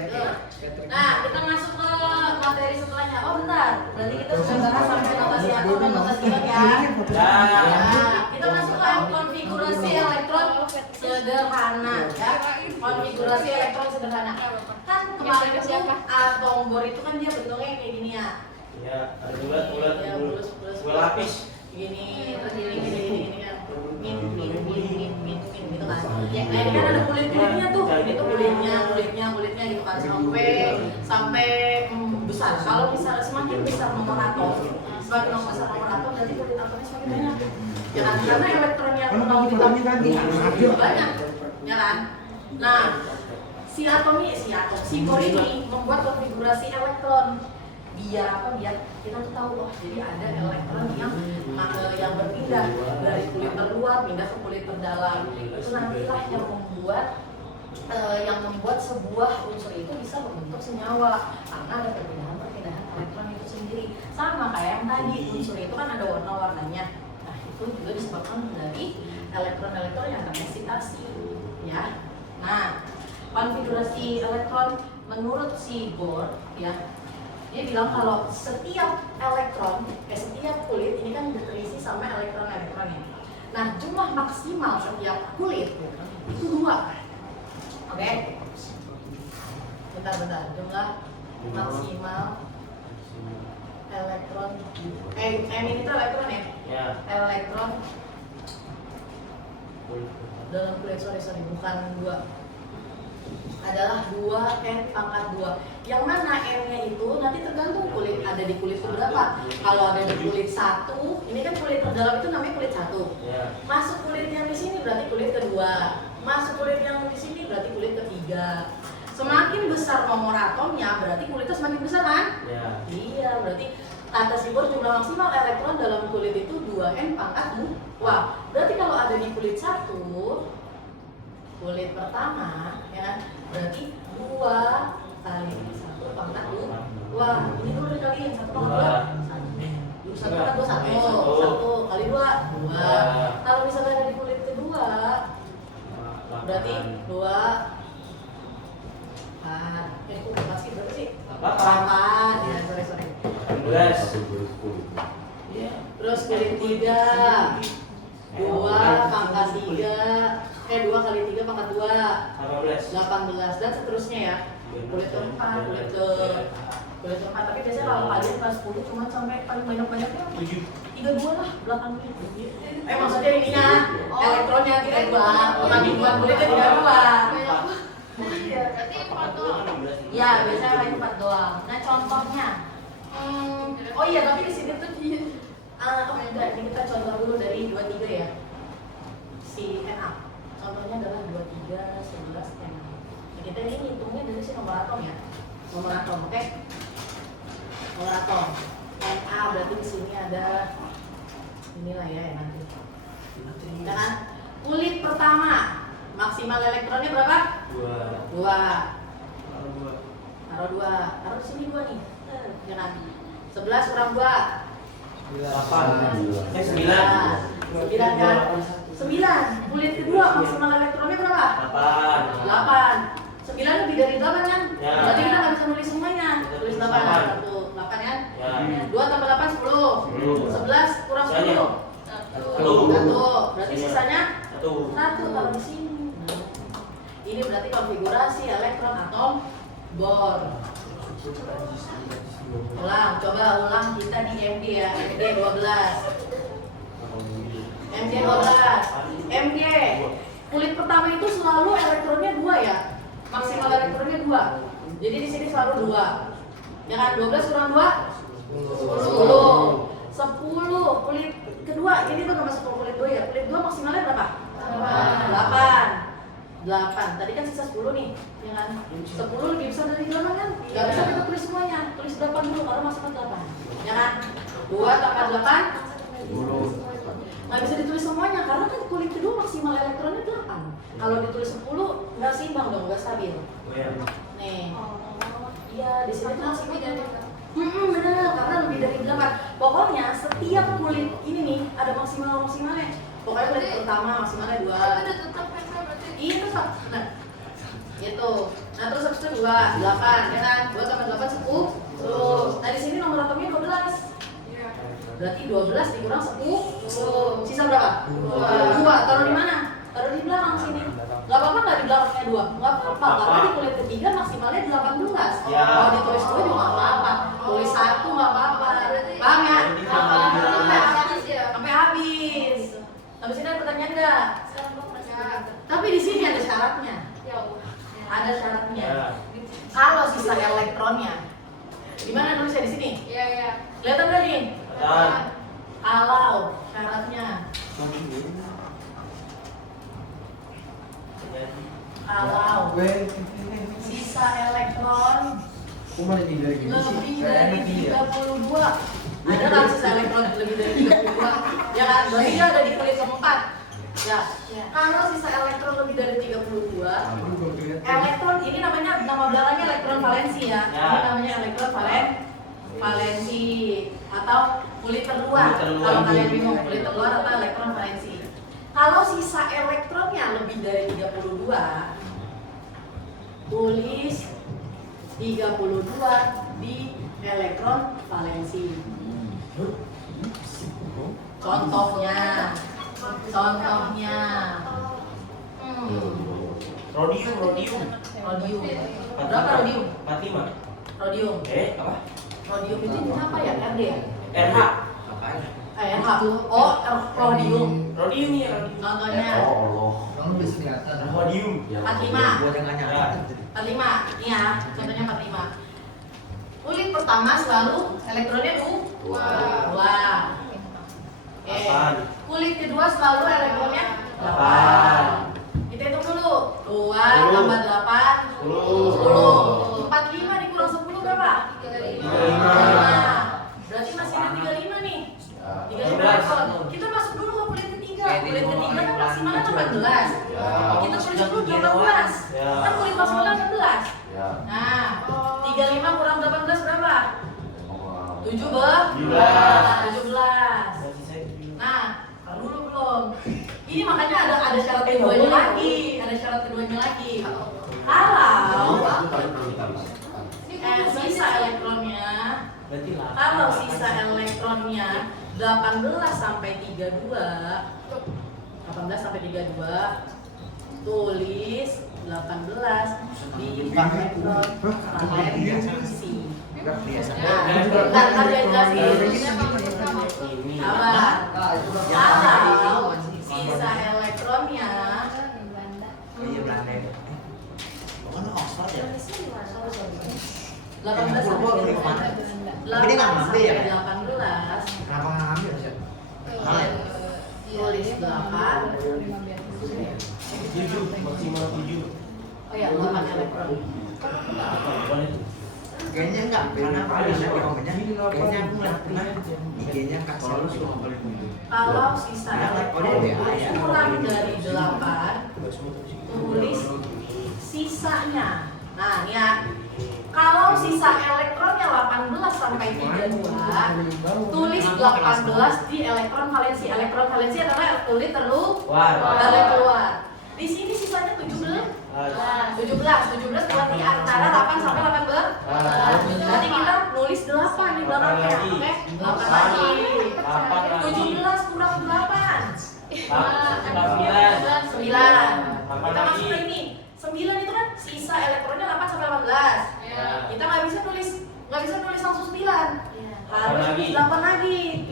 Nah, kita masuk ke materi setelahnya. Oh, bentar. Berarti kita sudah bahas sampai notasi atom dan notasi ion ya. Nah, kita masuk ke konfigurasi elektron sederhana ya. Konfigurasi elektron sederhana. Kan kemarin itu atom bor itu kan dia bentuknya kayak gini ya. Ya, ada bulat, Ya, dua bulus. lapis. Gini, terus gini kan. Min gitu kan. Nah, ini kan ada kulit-kulitnya tuh. Ini tuh kulitnya gitu kan sampai besar. Kalau misalnya semakin besar nomor atom, semakin besar nomor atom berarti kulit atomnya semakin banyak. Ya kan? Karena elektron yang mau kita banyak. Ya kan? Nah, si bor ini membuat konfigurasi elektron biar apa, biar kita tuh tahu loh, jadi ada elektron yang berpindah dari kulit terluar pindah ke kulit terdalam, itu nantilah yang membuat yang membuat sebuah unsur itu bisa membentuk senyawa karena ada perpindahan elektron itu sendiri. Sama kayak yang tadi, unsur itu kan ada warna-warnanya. Nah, itu juga disebabkan dari elektron-elektron yang tereksitasi, ya. Nah, konfigurasi elektron menurut si Bohr, ya, dia bilang kalau setiap elektron, setiap kulit ini kan terisi sama elektron-elektronnya. Nah, jumlah maksimal setiap kulit itu 2. Oke? Bentar. Jumlah maksimal elektron. Ini tuh elektron ya? Ya. Elektron dalam kulit, sorry, bukan 2. Adalah 2 pangkat 2. Yang mana N-nya itu nanti tergantung kulit ada di kulit berapa. Kalau ada di kulit 1, ini kan kulit terdalam itu namanya kulit 1. Ya. Masuk kulit yang di sini berarti kulit kedua. Masuk kulit yang di sini berarti kulit ketiga. Semakin besar nomor atomnya berarti kulitnya semakin besar kan? Ya. Iya, berarti kata si Bohr jumlah maksimal elektron dalam kulit itu 2N pangkat 2. Berarti kalau ada di kulit 1, kulit pertama ya berarti 2 kali 1 pangkat 2. Ini dulu dikaliin 1 pangkat 2. 1 pangkat 2 1 kali 2 2. Kalau misalnya ada di kulit kedua berarti 2 itu pasti berapa sih? 8. Ya, sorry. 18. Iya. Terus kulit 3 2 pangkat 3 2 kali 3 pangkat 2 18 dan seterusnya ya. Kulit keempat, kulit keempat, tapi biasanya kalau kalian kelas 10 cuma sampai paling banyak-banyaknya 32 lah belakangnya. Maksudnya ininya elektronnya 32, bukan kulitnya 32. Berarti 4 doang. Ya, biasanya paling 4 doang. Nah, contohnya oh iya, tapi di sini tuh enggak, ini kita contoh dulu dari 23 ya. Si Na. Contohnya adalah 23, 11, Na. Nah, kita ini hitungnya dari si nomor atom ya. Nomor atom, oke? Nomor atom. Na berarti di sini ada inilah ya nanti. Kan? Kulit pertama maksimal elektronnya berapa? 2. Taruh 2. Taruh di sini 2 nih. Jangan. 11 kurang 2. 8. 9 kan? 9. Kulit kedua maksimal elektronnya berapa? 8. 9 lebih dari 8 kan? Ya. Berarti kita nggak bisa nulis semuanya. Tulis 8. 8 kan? Ya. 2 tambah 8 10. 11 kurang 10. 1. Berarti sisanya 1. Taruh di sini. Ini berarti konfigurasi elektron atom Bohr. Coba ulang kita di MD ya. MD 12. MD 12. MD kulit pertama itu selalu elektronnya 2 ya. Maksimal elektronnya 2. Jadi di sini selalu 2. Ya kan? 12 kurang 2 10. Kulit kedua ini tuh nggak masuk ke kulit 2 ya. Kulit 2 maksimalnya berapa? 8. Tadi kan sisa 10 nih, ya kan? 10 lebih besar dari 8 kan? Gak bisa kita tulis semuanya. Tulis 8 dulu karena maksimal 8. Ya kan? 2 tambah 8 nggak bisa ditulis semuanya karena kan kulit kedua maksimal elektronnya 8. Kalau ditulis 10 nggak seimbang dong, nggak stabil. Nih. Iya, di sini tuh maksimal dari benar, karena lebih dari 8. Pokoknya setiap kulit ini nih ada maksimalnya. Pokoknya kulit pertama maksimalnya 2. Udah tetap kan berarti. Iya tetap. Nah, gitu. Nah terus habis itu 2, 8, ya kan? 2 tambah 8 10. Nah di sini nomor atomnya 12. Iya. Berarti 12 dikurang 10. Sisa berapa? 2. Taruh di mana? Taruh di belakang sini. Gak apa-apa nggak di belakangnya 2? Gak apa-apa, karena di kulit ketiga maksimalnya 18. Ya. Kalau ditulis 2 juga gak apa-apa. Tulis 1 gak apa-apa. Paham ya? Sampai habis ya. Sampai habis. Habis ini ada pertanyaan nggak? Tapi di sini ada syaratnya. Ya Allah. Ada syaratnya. Ya. Kalau sisa elektronnya, gimana nulisnya di sini? Iya. Kelihatan nggak nih? Dan Kalau syaratnya, kalau sisa elektron lebih dari 32, ada kan sisa elektron lebih dari 32? Ya kan? Berarti dia ada di kulit keempat. Ya, kalau sisa elektron lebih dari 32, elektron ini nama belakangnya elektron valensi ya. Ini namanya elektron valensi atau kulit terluar. Kalau kalian bingung, kulit terluar atau elektron valensi. Kalau sisa elektronnya lebih dari 32, tulis 32 di elektron valensi. Contohnya. Rodium. Berapa rodium? 45. Rodium. Apa? Rodium itu apa ya? RD ya? RH. RH. Oh, rodium. Rodium ya. Contohnya Kamu bisa kelihatan. Rodium. 45. Buat yang nggak nyala. 45. Ini ya, contohnya 45. Kulit pertama selalu elektronnya 2. Oke. Kulit kedua selalu elektronnya 8. Kita hitung dulu. 2 tambah 8 10. 45 dikurang 10 berapa? 35. Berarti masih ada 35 nih. 35 elektron. Kita masuk dulu ke kulit ketiga. Kulit ketiga kan maksimalnya 18. Kita tulis dulu 18. Kan kulit maksimalnya 18. Nah, 35 kurang 18 berapa? 17. Nah, kalau dulu belum. Ini makanya ada syarat keduanya lagi. Kalau sisa elektronnya 18 sampai 32, tulis 18 di elektron valensi. Ntar dia jelasin. Sabar. Kalau sisa elektronnya Iya Belanda. Bukan Oxford ya? 18 sampai 18. Kenapa nggak ngambil sih? Tulis 8. 7 maksimal 7. Oh ya, 8 elektron. Bukan itu. Kayaknya enggak, karena aku lihat di komennya, kayaknya aku nggak pernah IG-nya kasih Kalau sisa elektron kurang dari 8, tulis sisanya. Nah, ini ya. Kalau sisa elektronnya 18 sampai 32, tulis 18 di elektron valensi. Elektron valensi adalah kulit terluar. Di sini sisanya 17 berarti antara 8 sampai 18. Berarti kita nulis 8 di belakangnya. Oke? 8 lagi. 17 kurang 8. 9. Kita masuk ke ini. 9 itu kan sisa elektronnya 8 sampai 18. Kita nggak bisa nulis langsung 9. Harus tulis 8 lagi.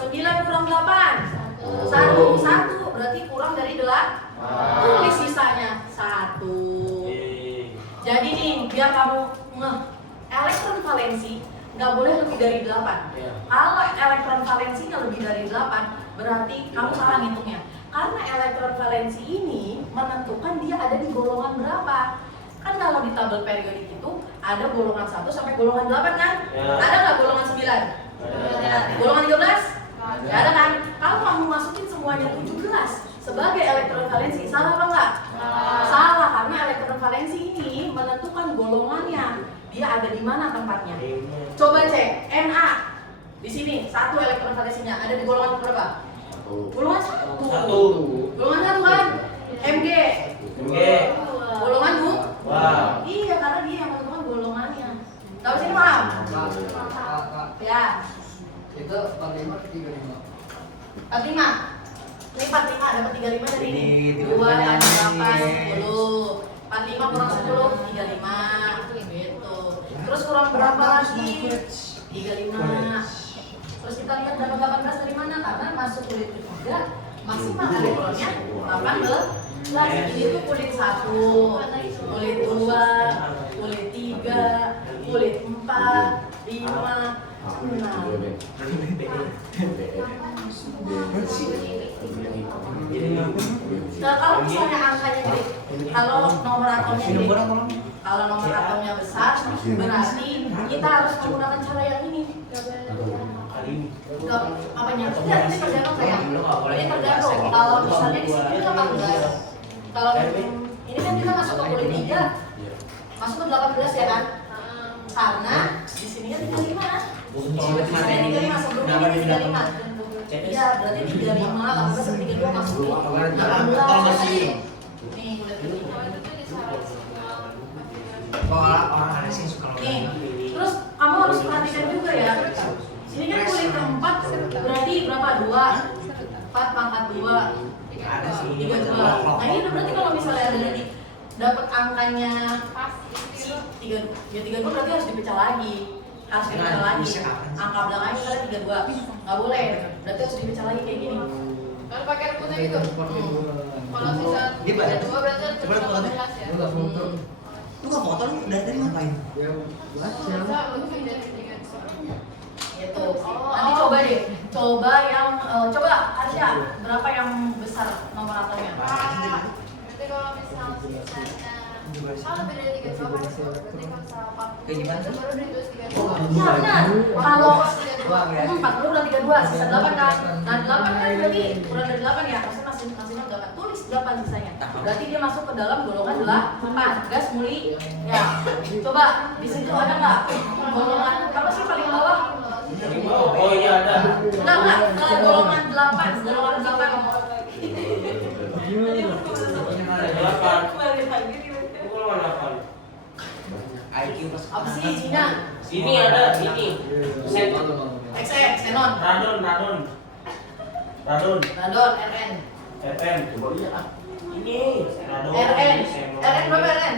9 kurang 8. 1 berarti kurang dari 8. Tulis sisanya 1. Jadi nih, biar kamu elektron valensi nggak boleh lebih dari 8. Kalau elektron valensinya lebih dari 8, berarti kamu salah ngitungnya. Karena elektron valensi ini menentukan dia ada di golongan berapa. Kan kalau di tabel periodik itu ada golongan 1 sampai golongan 8 kan? Ada nggak golongan 9? Golongan 13? Nggak ada kan? Kalau kamu masukin semuanya 17 sebagai elektron valensi, salah apa enggak? Salah, karena elektron valensi ini menentukan golongannya. Dia ada di mana tempatnya. Coba cek, Na di sini 1 elektron valensinya ada di golongan berapa? Golongan 1. Golongan 1 kan? Mg. Golongan 2. Iya, karena dia yang menentukan golongannya. Tahu sini paham? Ya. Itu 45 ke 35. 45. Ini 45 dapat 35 dari ini. 2 Ini, tambah 8 10. 45 kurang 10 35. Gitu. Terus kurang berapa lagi? 35. Terus kita lihat dapat 18 dari mana? Karena masuk kulit ketiga maksimal elektronnya 18. Ini tuh kulit 1, kulit 2, kulit 3, kulit 4, 5, 6. Nah, kalau misalnya angkanya gede, kalau nomor atomnya Minum goreng tolong. kalau nomor atomnya besar, berarti kita harus menggunakan cara yang ini. Kali ini. Enggak, apanya? Tidak, ini tergantung saya. Dulu nggak boleh Ini tergantung. Kalau misalnya di sini 18, kalau ini kan kita masuk ke kulit 3, masuk ke 18 ya kan? Karena di sini kan 35. Sebelumnya 35, sebelumnya ini 35. Iya, berarti 35, 18 sampai 32 masuk ke 18. Nih, kulit ini. Orang ada sih suka Nih, terus kamu harus perhatikan juga ya. Sini kan kulit keempat berarti berapa? 2, 4 pangkat 2, ada sih 32. Nah ini berarti kalau misalnya ada dari dapat angkanya 32 berarti harus dipecah lagi. Harus dipecah lagi. Angka belakangnya misalnya 32. Nggak boleh. Berarti harus dipecah lagi kayak gini. Kalau pakai rebutan itu. Kalau bisa Dia banyak. 2 berarti harus Coba foto. 18 ya. Lu nggak foto lu dari tadi ngapain? Bisa lebih dari 3. Gitu. Nanti coba deh. Coba yang coba Arsya berapa yang besar nomor atomnya? Berarti kalau misalnya lebih dari 32 kan berarti kalau misalnya Kayak gimana sih? baru dari 32. Iya benar. Kalau 4 udah 32, sisa 8 kan? Nah 8 kan berarti kurang dari 8 ya? Maksudnya masih 8. Tulis 8 sisanya. Berarti dia masuk ke dalam golongan 8. Gas muli. Ya. Coba di situ ada nggak golongan apa sih paling bawah? Oh iya ada. Enggak, golongan 8. Golongan 8. Delapan. Golongan 8. IQ pas Apa sih Cina? Sini ada, sini. XX, xenon. Radon. Radon, RN. FM. Ini radon. RN. xenon. RN berapa RN?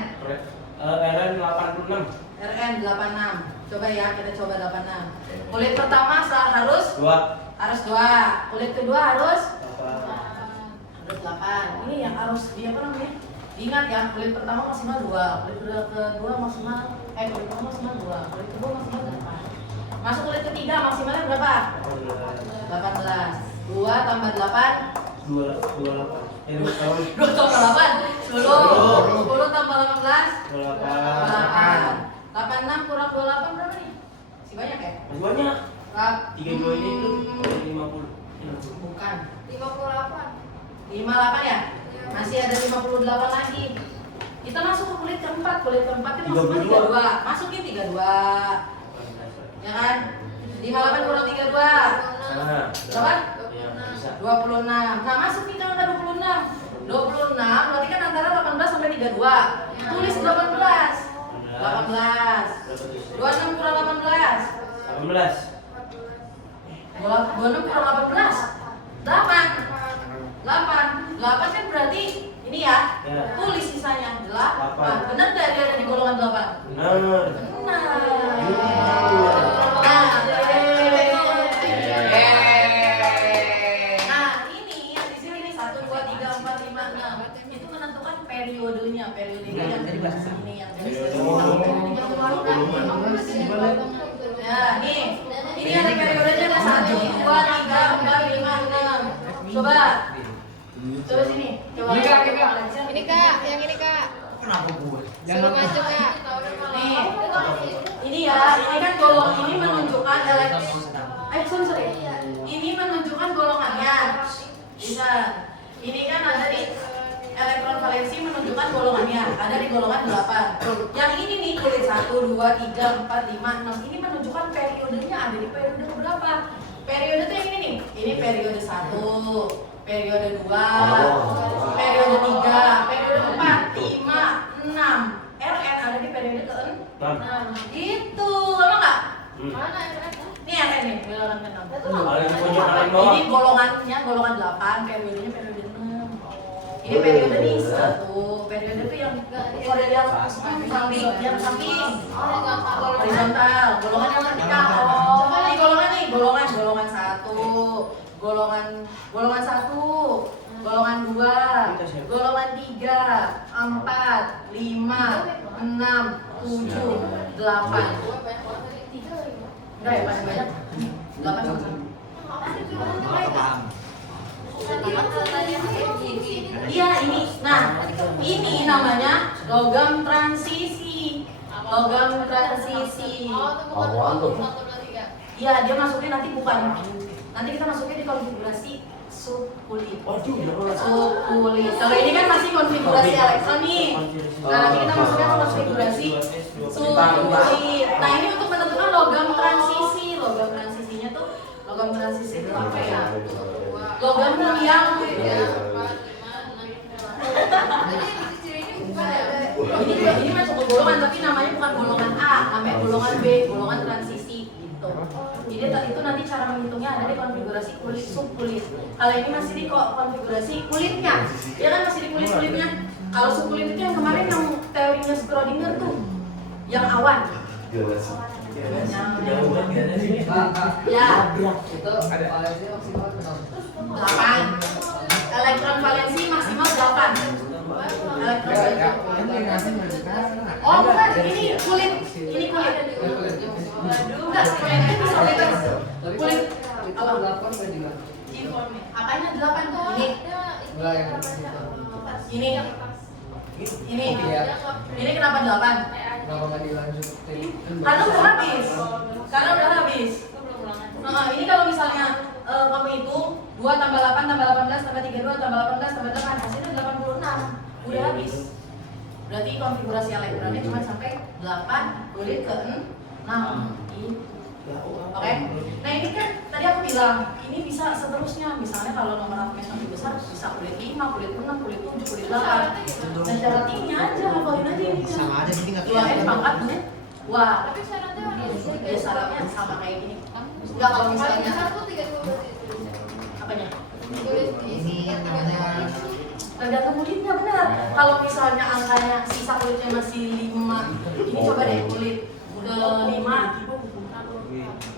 RN 86. RN 86. Coba ya, kita coba 86. Kulit pertama harus 2. Kulit kedua harus 8. 8. Ini yang harus dia apa namanya? Ingat ya, kulit pertama maksimal 2, kulit kedua maksimal kulit pertama maksimal 2, kulit kedua maksimal 8. Masuk kulit ketiga maksimalnya berapa? 18. 2 tambah 8 28. 2 tambah 8 10 tambah 18 28. 8 86 kurang 28 berapa nih? Masih banyak ya? Masih banyak. 32 ini tuh 50. Bukan 58. 58 ya? Masih ada 58 lagi. Kita masuk ke kulit keempat kan maksimal 32. Masukin 32. Ya kan? 58 kurang 32. Berapa? Ya, bisa. 26. Nah, masuk nih kalau ada 26. 26 berarti kan antara 18 sampai 32. Tulis 18. 18. 26 kurang 18. 18. 26 kurang 18. 8. 8 kan berarti ini ya. Ya. Tulis sisanya 8. Benar nggak dia ada di golongan 8? Benar. Nah, ini yang di sini nih 1 2 3 4 5 6. Itu menentukan periodenya yang dari bahasa ini yang dari Ya, nih. Ini ada periodenya ada 1 2 3 4 5 6. Coba sini. Coba. Ini Kak, yang ini Kak. Kenapa gue? Suruh maju Kak. Nih. Ini ya, ini kan golongan ini menunjukkan sorry. Ini menunjukkan golongannya. Bisa. Ini kan ada di elektron valensi menunjukkan golongannya. Ada di golongan 8. Yang ini nih kulit 1 2 3 4 5 6. Ini menunjukkan periodenya ada di periode berapa? Periode tuh yang ini nih. Ini periode 1. Periode 2, periode 3, periode 4, 5, 6. RN ada di periode ke-6. Gitu, lama nggak? Mana ya? Ini RN nih, golongan ke-6. Paling Ini golongannya golongan 8, periodenya periode 6. Ini periode nih 1. Periode itu yang periode yang samping. Horizontal, golongan yang vertikal. Coba nih golongan 1. Golongan 1, golongan 2, golongan 3, 4, 5, 6, 7, 8. Enggak ya, paling banyak 8 sama. Iya ini. Nah, ini namanya logam transisi. Logam transisi. Apaan tuh? Iya, dia masuknya nanti bukan. Nanti kita masuknya di konfigurasi subkulit. Subkulit. Kalau ini kan masih konfigurasi elektron nih. Nah, nanti kita masuknya ke konfigurasi subkulit. Nah, ini untuk menentukan logam transisi. Logam transisinya tuh, logam transisi itu apa ya? Logam yang ini masuk ke golongan tapi namanya bukan golongan A, namanya golongan B, golongan transisi gitu. Jadi itu nanti cara menghitungnya ada di konfigurasi kulit subkulit. Kalau ini masih di konfigurasi kulitnya, dia kan masih di kulitnya. Kalau subkulit itu yang kemarin yang teorinya Schrödinger tuh, yang awan. Ya, Itu ada valensi maksimal berapa? 8. Elektron valensi maksimal 8. Elektron valensi. Oh bukan, ini kulit. Ini kulit. Enggak, kulit itu bisa bebas. Kulit Itu 8 kan juga. apanya 8 tuh? Ini. Enggak yang Ini. Ini. Iya. Ini kenapa 8? Kenapa nggak dilanjutin? Karena udah habis. Karena udah habis. Nah, ini kalau misalnya kamu hitung 2 tambah 8 tambah 18 tambah 32 tambah 18 tambah 8 hasilnya 86. Udah habis. Berarti konfigurasi elektronnya cuma sampai 8 kulit ke 6. Oke. Nah, ini kan tadi aku bilang ini bisa seterusnya. Misalnya kalau nomor atomnya semakin besar bisa kulit 5, kulit 6, kulit 7, kulit 8. Nah, syaratnya aja, hafalin aja ini. Sama aja jadi nggak 2N pangkat bener. Wah, Tapi syaratnya harus ya syaratnya sama kayak gini. Enggak kalau misalnya apanya? ini namanya Tergantung kulitnya benar. Kalau misalnya angkanya sisa kulitnya masih 5, ini coba deh kulit ke 5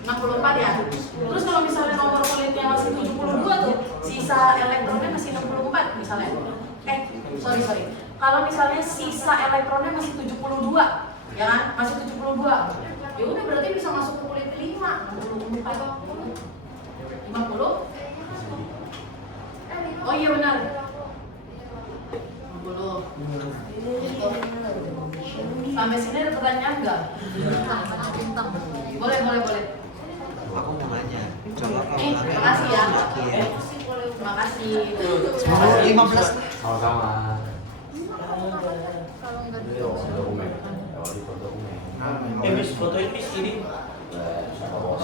64 ya. Terus kalau misalnya nomor kulitnya masih 72 tuh, sisa elektronnya masih 64 misalnya. Sorry. Kalau misalnya sisa elektronnya masih 72, ya kan? Masih 72. Ya udah berarti bisa masuk ke kulit 5, 64. 50. Oh iya benar. 50. Gitu. Sampai sini ada pertanyaan enggak? Boleh. aku mau nanya. Coba kalau Makasih ya. Oke. Makasih. Semoga 15. Sama-sama. kalau nggak Dokumen. Kalau di dokumen. Bis fotoin bis ini. Sama bos.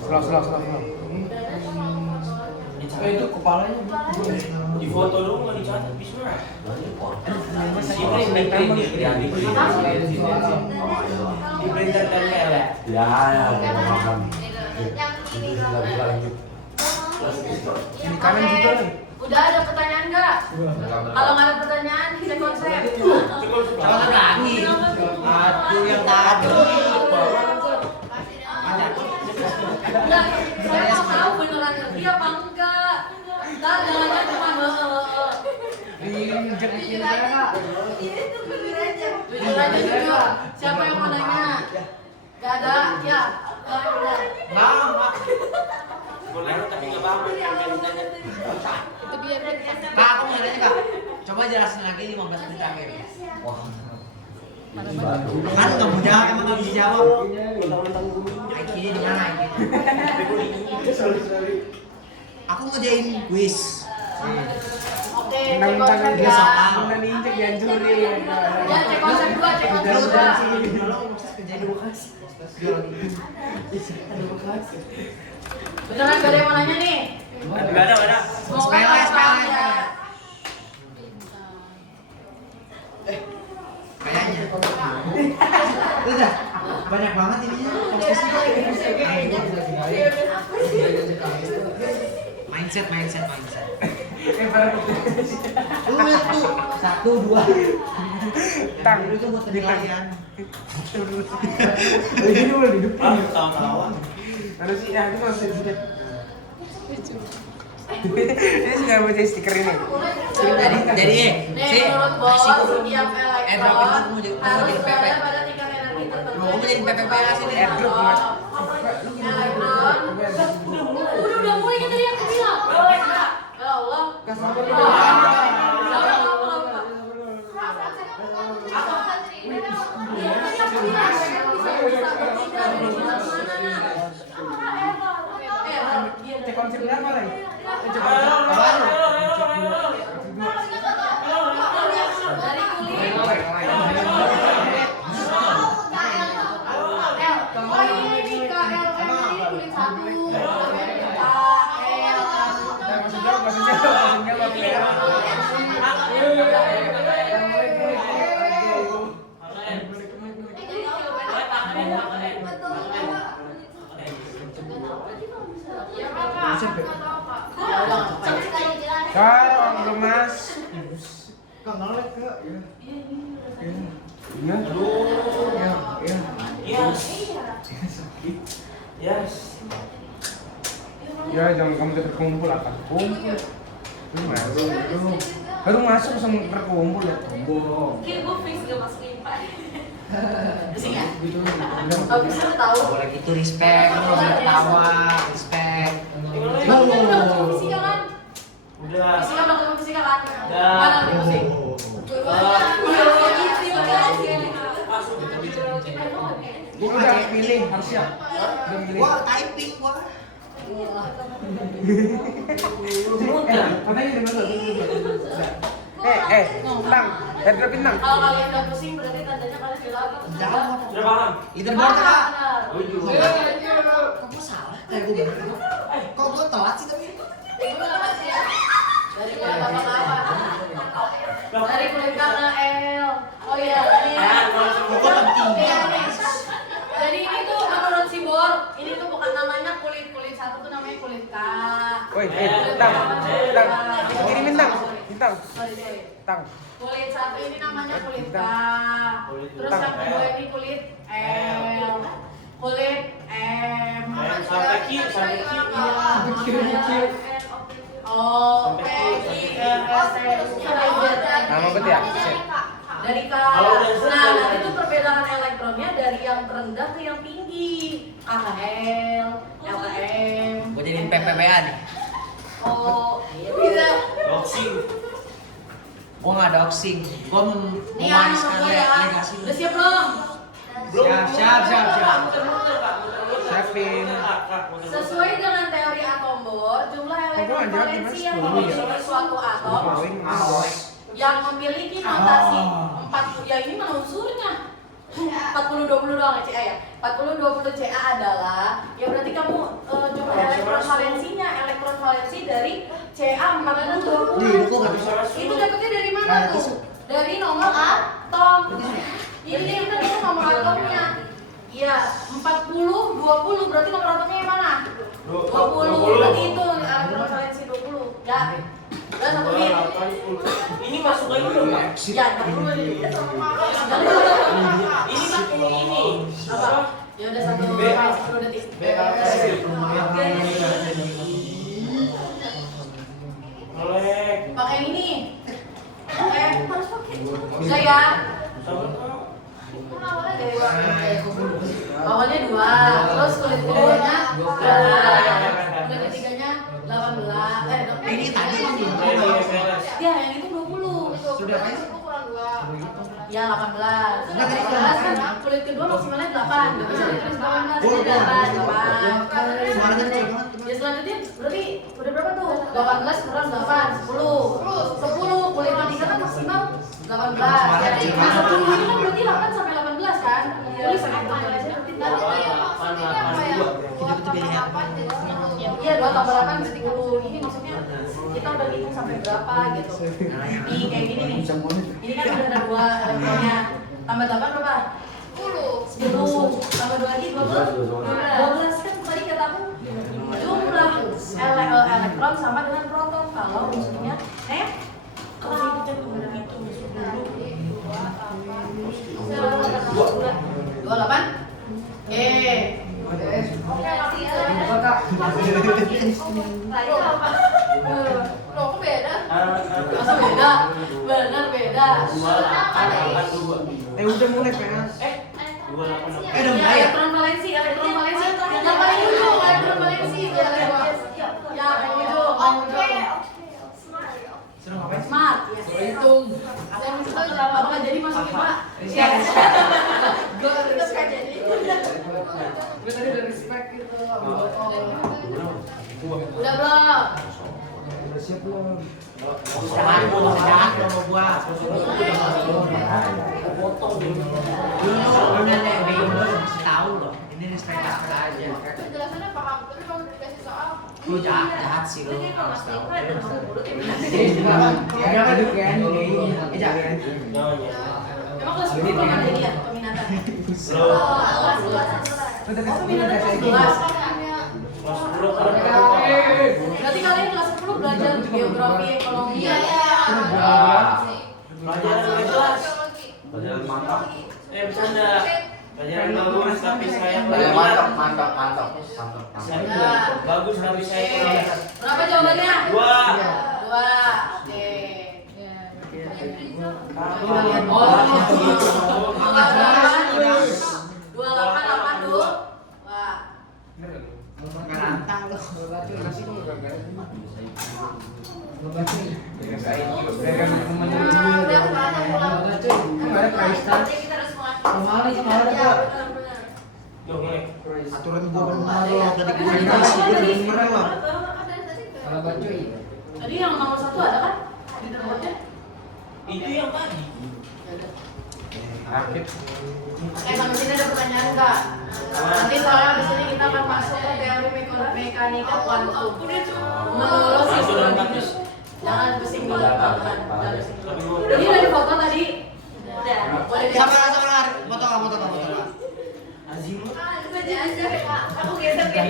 Slow. Itu kepalanya Di foto dulu nggak dicatat bis mah. Di printer tempel ya. Ya, makan. yang ini Lagi lanjut. di kanan juga nih. Udah ada pertanyaan enggak? Kalau nggak ada pertanyaan, kita konsep. Coba lagi. Aduh yang tadi. Enggak, saya mau tahu beneran ngerti apa enggak. Entar jangan cuma Diinjek di sana. jujur aja jujur. Siapa yang mau nanya? Gak ada, ya. Nggak. Boleh tapi nggak bangun. itu biar Kak, aku mau nanya kak. Coba jelasin lagi 15 menit akhir. Wah. Kan nggak mudah, emang nggak bisa jawab. IQ-nya di mana IQ? Aku ngerjain quiz. Oke, cek Mentang-mentang konsep dia ya. soal. Bener diinjek dihancurin. Ya, cek konsep dua, cek konsep Lu dua. kerjain Beneran gak ada yang mau nanya nih? Nggak ada. Semoga Sepele, paham sepele. ya. Kayaknya. Udah. Banyak banget ininya. Mindset. Lu lihat tuh 1, 2. Tang. Itu buat penilaian. Begini boleh di depan. Tawa-tawa. Harus sih, ya itu harus sedikit. Ini sudah baca stiker ini. Jadi Nih, menurut bos, setiap drop elektron itu mau jadi harus PP. berada pada tingkat energi tertentu. Mau jadi PPP sini. Airdrop, Mas. Elektron. Udah mulai kan tadi aku bilang. Cek konsep berapa lagi? Dari kulit. Oh ini KLM ini kulit satu. Kalau belum mas. Kang nolak ke ya. Iya. Iya. Yes. Yes. Ya jangan kamu terkumpul akan kumpul. Lu baru masuk langsung terkumpul ya. Bohong. Kira gue fix gak masuk IPA. Pusing ya? Habis itu tahu. Boleh gitu respect, boleh ketawa, respect. Bang, kita udah ketemu fisika kan? Udah. Fisika udah ketemu fisika kan? Udah. Mana lebih pusing? Gua udah milih harus siap. Udah milih. Wah, typing wah. Katanya dengan lo. Bintang. Airdrop bintang. Kalau kalian udah pusing berarti tandanya kalian udah apa? Jauh. Udah paham? Leaderboard kak. Benar. Kok gue salah? Kayak gue bener. Kok gue telat sih tapi? Dari kulit apa? Dari kulit KL. Oh iya, ini. Kok penting? Jadi ini tuh menurut si Bor, ini tuh bukan namanya kulit satu tuh namanya kulit K. Woi, bintang. Kirim bintang. Bintang. Sorry. Bintang. Kulit satu ini namanya kulit K. Terus yang kedua ini kulit L. Kulit M. Sampai Q. Oh, P, I, S, T, Nama bet ya? dari K. Nah, nanti tuh perbedaan elektronnya dari yang rendah ke yang tinggi. A ke L, L ke M. Gue jadiin PPBA nih. Oh, bisa. Boxing. Gue nggak doxing. Gue Nih mewariskan gue ya. legasi. Udah siap belum? Siap. Siapin. Sesuai dengan teori atom Bohr, jumlah elektron valensi yang memiliki suatu atom yang memiliki notasi 40, ya ini mana unsurnya? 40-20 doang ya CA ya? 40-20 CA adalah, ya berarti kamu jumlah elektron valensi dari CA 40-20. Itu dapetnya dari mana tuh? Dari nomor atom. Ini kita nomor atomnya. Iya, 40-20 berarti nomor atomnya yang mana? 20, berarti itu elektron valensi 20. Ya. Udah 1 menit. Ini masuk lagi belum, Pak? Ya, 40 menit. Ini. Apa? Ya udah 10 detik. Melek. Pakai yang ini. Harus pakai. Bisa ya? Awalnya 2, terus kulit keduanya 12, kulit ketiganya 18. Ini tadi Ya, yang itu 20. Sudah kan? Ya 18. 18 kan kulit kedua maksimalnya 8. Bisa ditulis 18. Jadi 8. Suaranya kecil banget. Ya selanjutnya berarti udah berapa tuh? 18 kurang 8, 10. Kulit ketiga kan maksimal 18. Nah 10 ini kan berarti 8 sampai 18 kan? Tulis sampai 18 aja berarti iya 2 tambah 8 berarti 10. Ini maksudnya kita udah hitung sampai berapa gitu. Nih kayak gini nih. Ini kan udah ada 2 elektronnya. Tambah 8 berapa? 10. Tambah 2 lagi 12 kan tadi katamu jumlah elektron sama dengan proton. Kalau maksudnya kalau saya dicek kemudian itu dulu 28. Loh, kok beda? Masa beda? Bener beda. Udah mulai PNS. Udah mulai ya? Elektron valensi. Yang paling ujung elektron valensi. Ya, yang ujung. Hitung. Apa nggak jadi masukin Pak? Iya. Gue ada Tetap nggak jadi. Gue tadi udah respect gitu. Udah belum? Udah siap belum? Jangan sama gua. Dulu udah deh, bingung mesti tahu loh. Ini respect aja. Penjelasannya paham, tapi kalau dikasih soal Lu jahat sih lu harus tahu. Ada kan kan Jangan. Emang kelas 10 belum ada ini ya peminatan? Belum. Lu tadi sebelum udah kayak gini. Kelas 10 kan Berarti kalian kelas 10 belajar geografi, ekonomi ya? pelajaran gak jelas. Pelajaran mantap. Bercanda. Pelajaran bagus tapi saya Mantap. Saya bagus tapi saya kurang. Berapa jawabannya? 2. 2. Oke. Kita lihat. Oh, 28 dulu. Wah. Karanta lu. Aturan gua benar loh, tadi gua dikasih gua bener loh. Kalau baca iya. Tadi yang nomor 1 ada kan? Di termotnya? Itu yang tadi. Rakit. Sampai sini ada pertanyaan enggak? Nanti soalnya di sini kita akan masuk ke teori mekanika kuantum. Menurut si Schrödinger. Jangan pusing dulu, teman-teman. Jangan pusing dulu. Ini udah foto tadi. Udah. Boleh lihat. Sabar, foto. Azimut. Aku geser kayak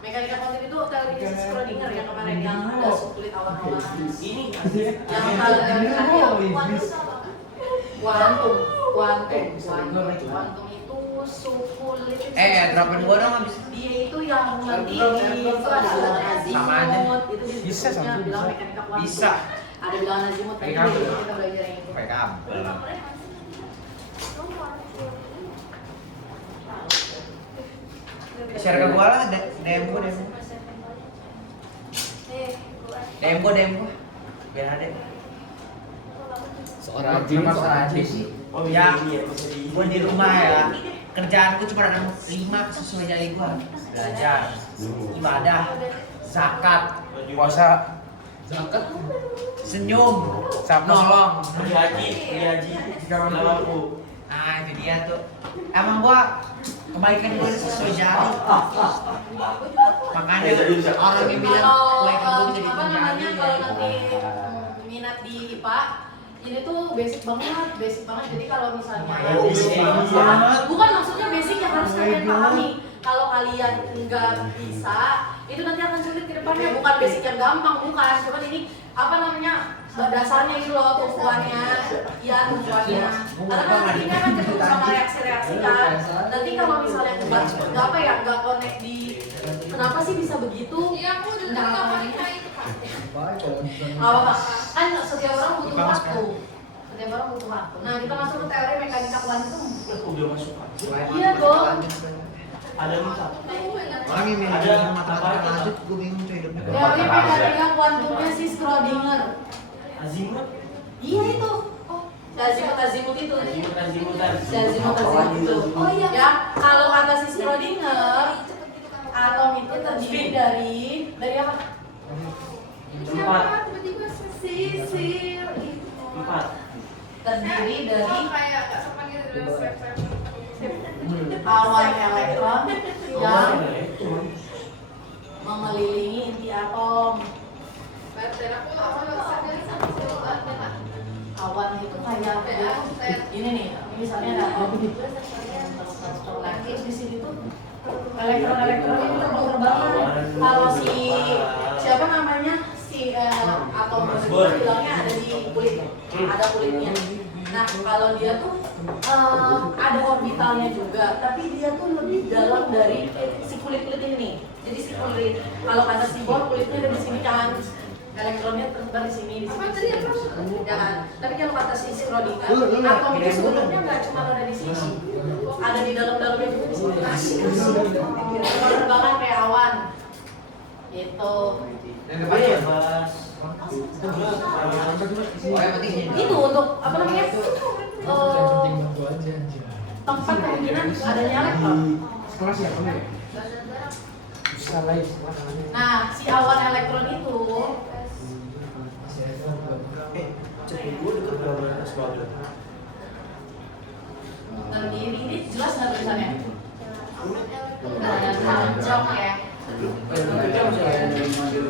mekanika kuantum itu teori si Schrödinger yang kemarin yang ada sukulit awan-awan. Ini Yang kalau teori kuantum itu sukulit. dropin gua dong abis. Dia itu yang nanti itu ada bilangan Sama aja. azimut, itu Bisa, disebutnya sama, bilangan bisa. mekanika kuantum. Bisa. Ada bilangan azimut tadi Kayak kabel. kita belajar yang itu. Pakai kabel. Share ke gua lah, DM gua. DM gua. Biar ada. Seorang sih. Oh Ya, ini ya bisa di. gua di rumah ya. Kerjaanku cuma ada 5 sesuai dari gua. Belajar, ibadah, zakat, Puasa. Zakat. senyum, Sama. nolong. Haji. 80. Nah, itu dia tuh. Emang gua kebaikan gua sesuai jari. Makanya orang yang bilang kebaikan gua bisa Apa dihitung namanya jari. kalau nanti minat di IPA ini tuh basic banget. Jadi kalau misalnya Basic banget. bukan maksudnya basic yang harus kalian pahami. Kalau kalian nggak bisa, itu nanti akan sulit ke depannya. Bukan basic yang gampang, bukan. Cuman ini apa namanya dasarnya itu loh, tumpuannya, ya tumpuannya. Karena kan nantinya kan ketemu sama reaksi-reaksi kan. Nanti kalau misalnya nggak connect di kenapa sih bisa begitu? Iya, aku udah tahu apa itu Pak. Apa kan setiap orang butuh waktu. Nah kita masuk ke teori mekanika kuantum. Udah masuk. Iya dong. Ada 4. Orang yang bilang Ada mata apa itu? lanjut, gua bingung coy hidupnya. Teori mekanika kuantumnya si Schrödinger. Azimut. Iya itu. Oh, azimut itu. Azimutan. Azimut itu. Oh iya. Ya kalau kata si Schrödinger, atom itu terdiri dari apa? Siapa tiba-tiba sisir itu. 4. Terdiri dari Oh, kayak gak sopan gitu dari swab. awan elektron yang mengelilingi inti atom. Dan aku bisa bilang sama siapa. Awan itu kayak ini nih, misalnya ada atom terus di sini tuh elektron itu terbang-terbangan. Kalau siapa namanya si atom tersebut bilangnya ada di kulit, ada kulitnya. Nah kalau dia tuh ada orbitalnya juga, tapi dia tuh lebih dalam dari si kulit ini. Jadi si kulit, kalau kata si Bohr kulitnya ada di sini kan, elektronnya tersebar di sini, Apa tadi apa? ya kan. Tapi kalau kata si Schrödinger, atom itu sebenarnya nggak cuma ada di sini, ada di dalam-dalamnya juga di sini. Penerbangan kayak awan, gitu. Yang depannya ya? Bebas. Oh, yang penting ini. Itu untuk apa namanya? Tempat kemungkinan adanya elektron. Sekelas ya kamu ya? Salah ya sekelas. Nah, si awan elektron itu Cepet gue deket berapa sekolah. terdiri, ini jelas nggak tulisannya? Ada tancap ya. Dari kulit.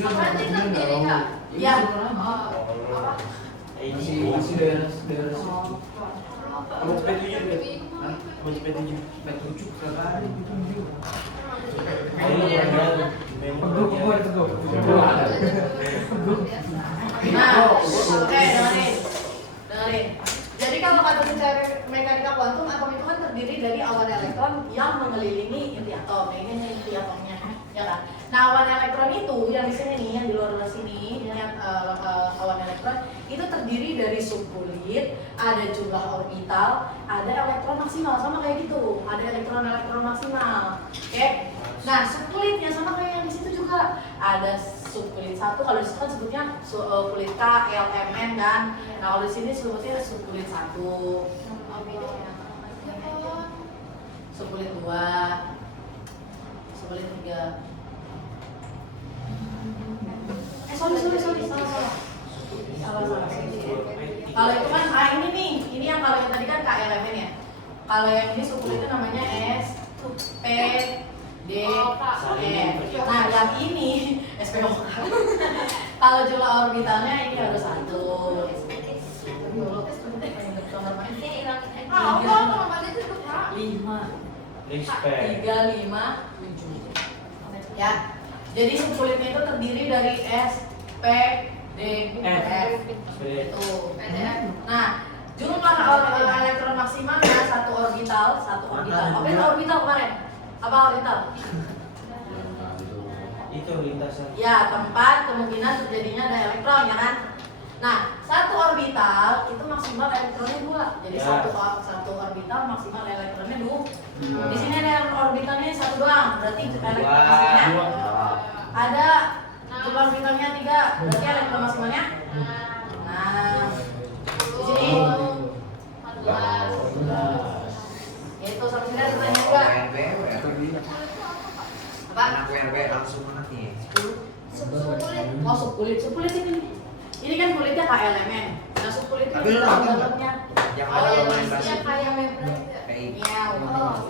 Berarti terdiri kak? Ya. Apa? Masih daerah situ. Kamu cepet tujuh kan? Kamu cepet tujuh. Tujuh kali tujuh. Teguh. Nah, oke, dengerin. Jadi kalau kata teori mekanika kuantum, atom itu kan terdiri dari awan elektron yang mengelilingi inti atom. Nah, ini inti atomnya, ya kan? Nah, awan elektron itu yang di sini nih, yang di luar sini, yang awan elektron itu terdiri dari subkulit, ada jumlah orbital, ada elektron maksimal, sama kayak gitu. Ada elektron maksimal. Oke. Nah, subkulitnya sama kayak yang di situ juga. Ada subkulit satu, kalau di situ kan sebutnya kulit K, L, M, N kan. Nah, kalau di sini sebutnya subkulit satu, subkulit dua, subkulit tiga. Sorry, salah. Kalau itu kan ini nih, ini yang kalau yang tadi kan K, L, M, N ya. Kalau yang ini subkulitnya namanya S, P, D, E. Nah, yang ini SPO. Kalau jumlah orbitalnya ini harus satu. Lima. Respect. 3, 5, 7. Ya. Jadi subkulitnya itu terdiri dari S, P, D, F. Itu. Nah, jumlah elektron maksimalnya satu orbital. Oke, orbital kemarin. Apa orbital? Itu lintasan. Ya, tempat kemungkinan terjadinya ada elektron, ya kan? Nah, satu orbital itu maksimal elektronnya 2. Jadi Ya. satu orbital maksimal elektronnya 2. Di sini ada orbitalnya 1 doang. Berarti elektron maksimalnya ada jumlah orbitalnya 3. Berarti elektron maksimalnya. Nah, di sini itu sampai sini ada pertanyaan juga. Apa? Anak WRB langsung nanti. Oh, subkulit ini. Ini kan kulitnya KLMN. Nah, subkulit itu Tapi lu di nonton nggak? dalamnya. Yang Oh, ada yang main isinya basket. kayak membran itu ya? Kayak Iya. Oh.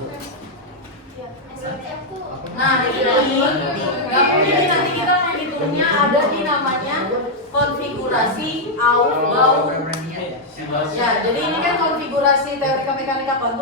SLM tuh. Nah, ini nanti kita menghitungnya ada di namanya konfigurasi Aufbau. Ya, jadi ini kan konfigurasi teori mekanika kuantum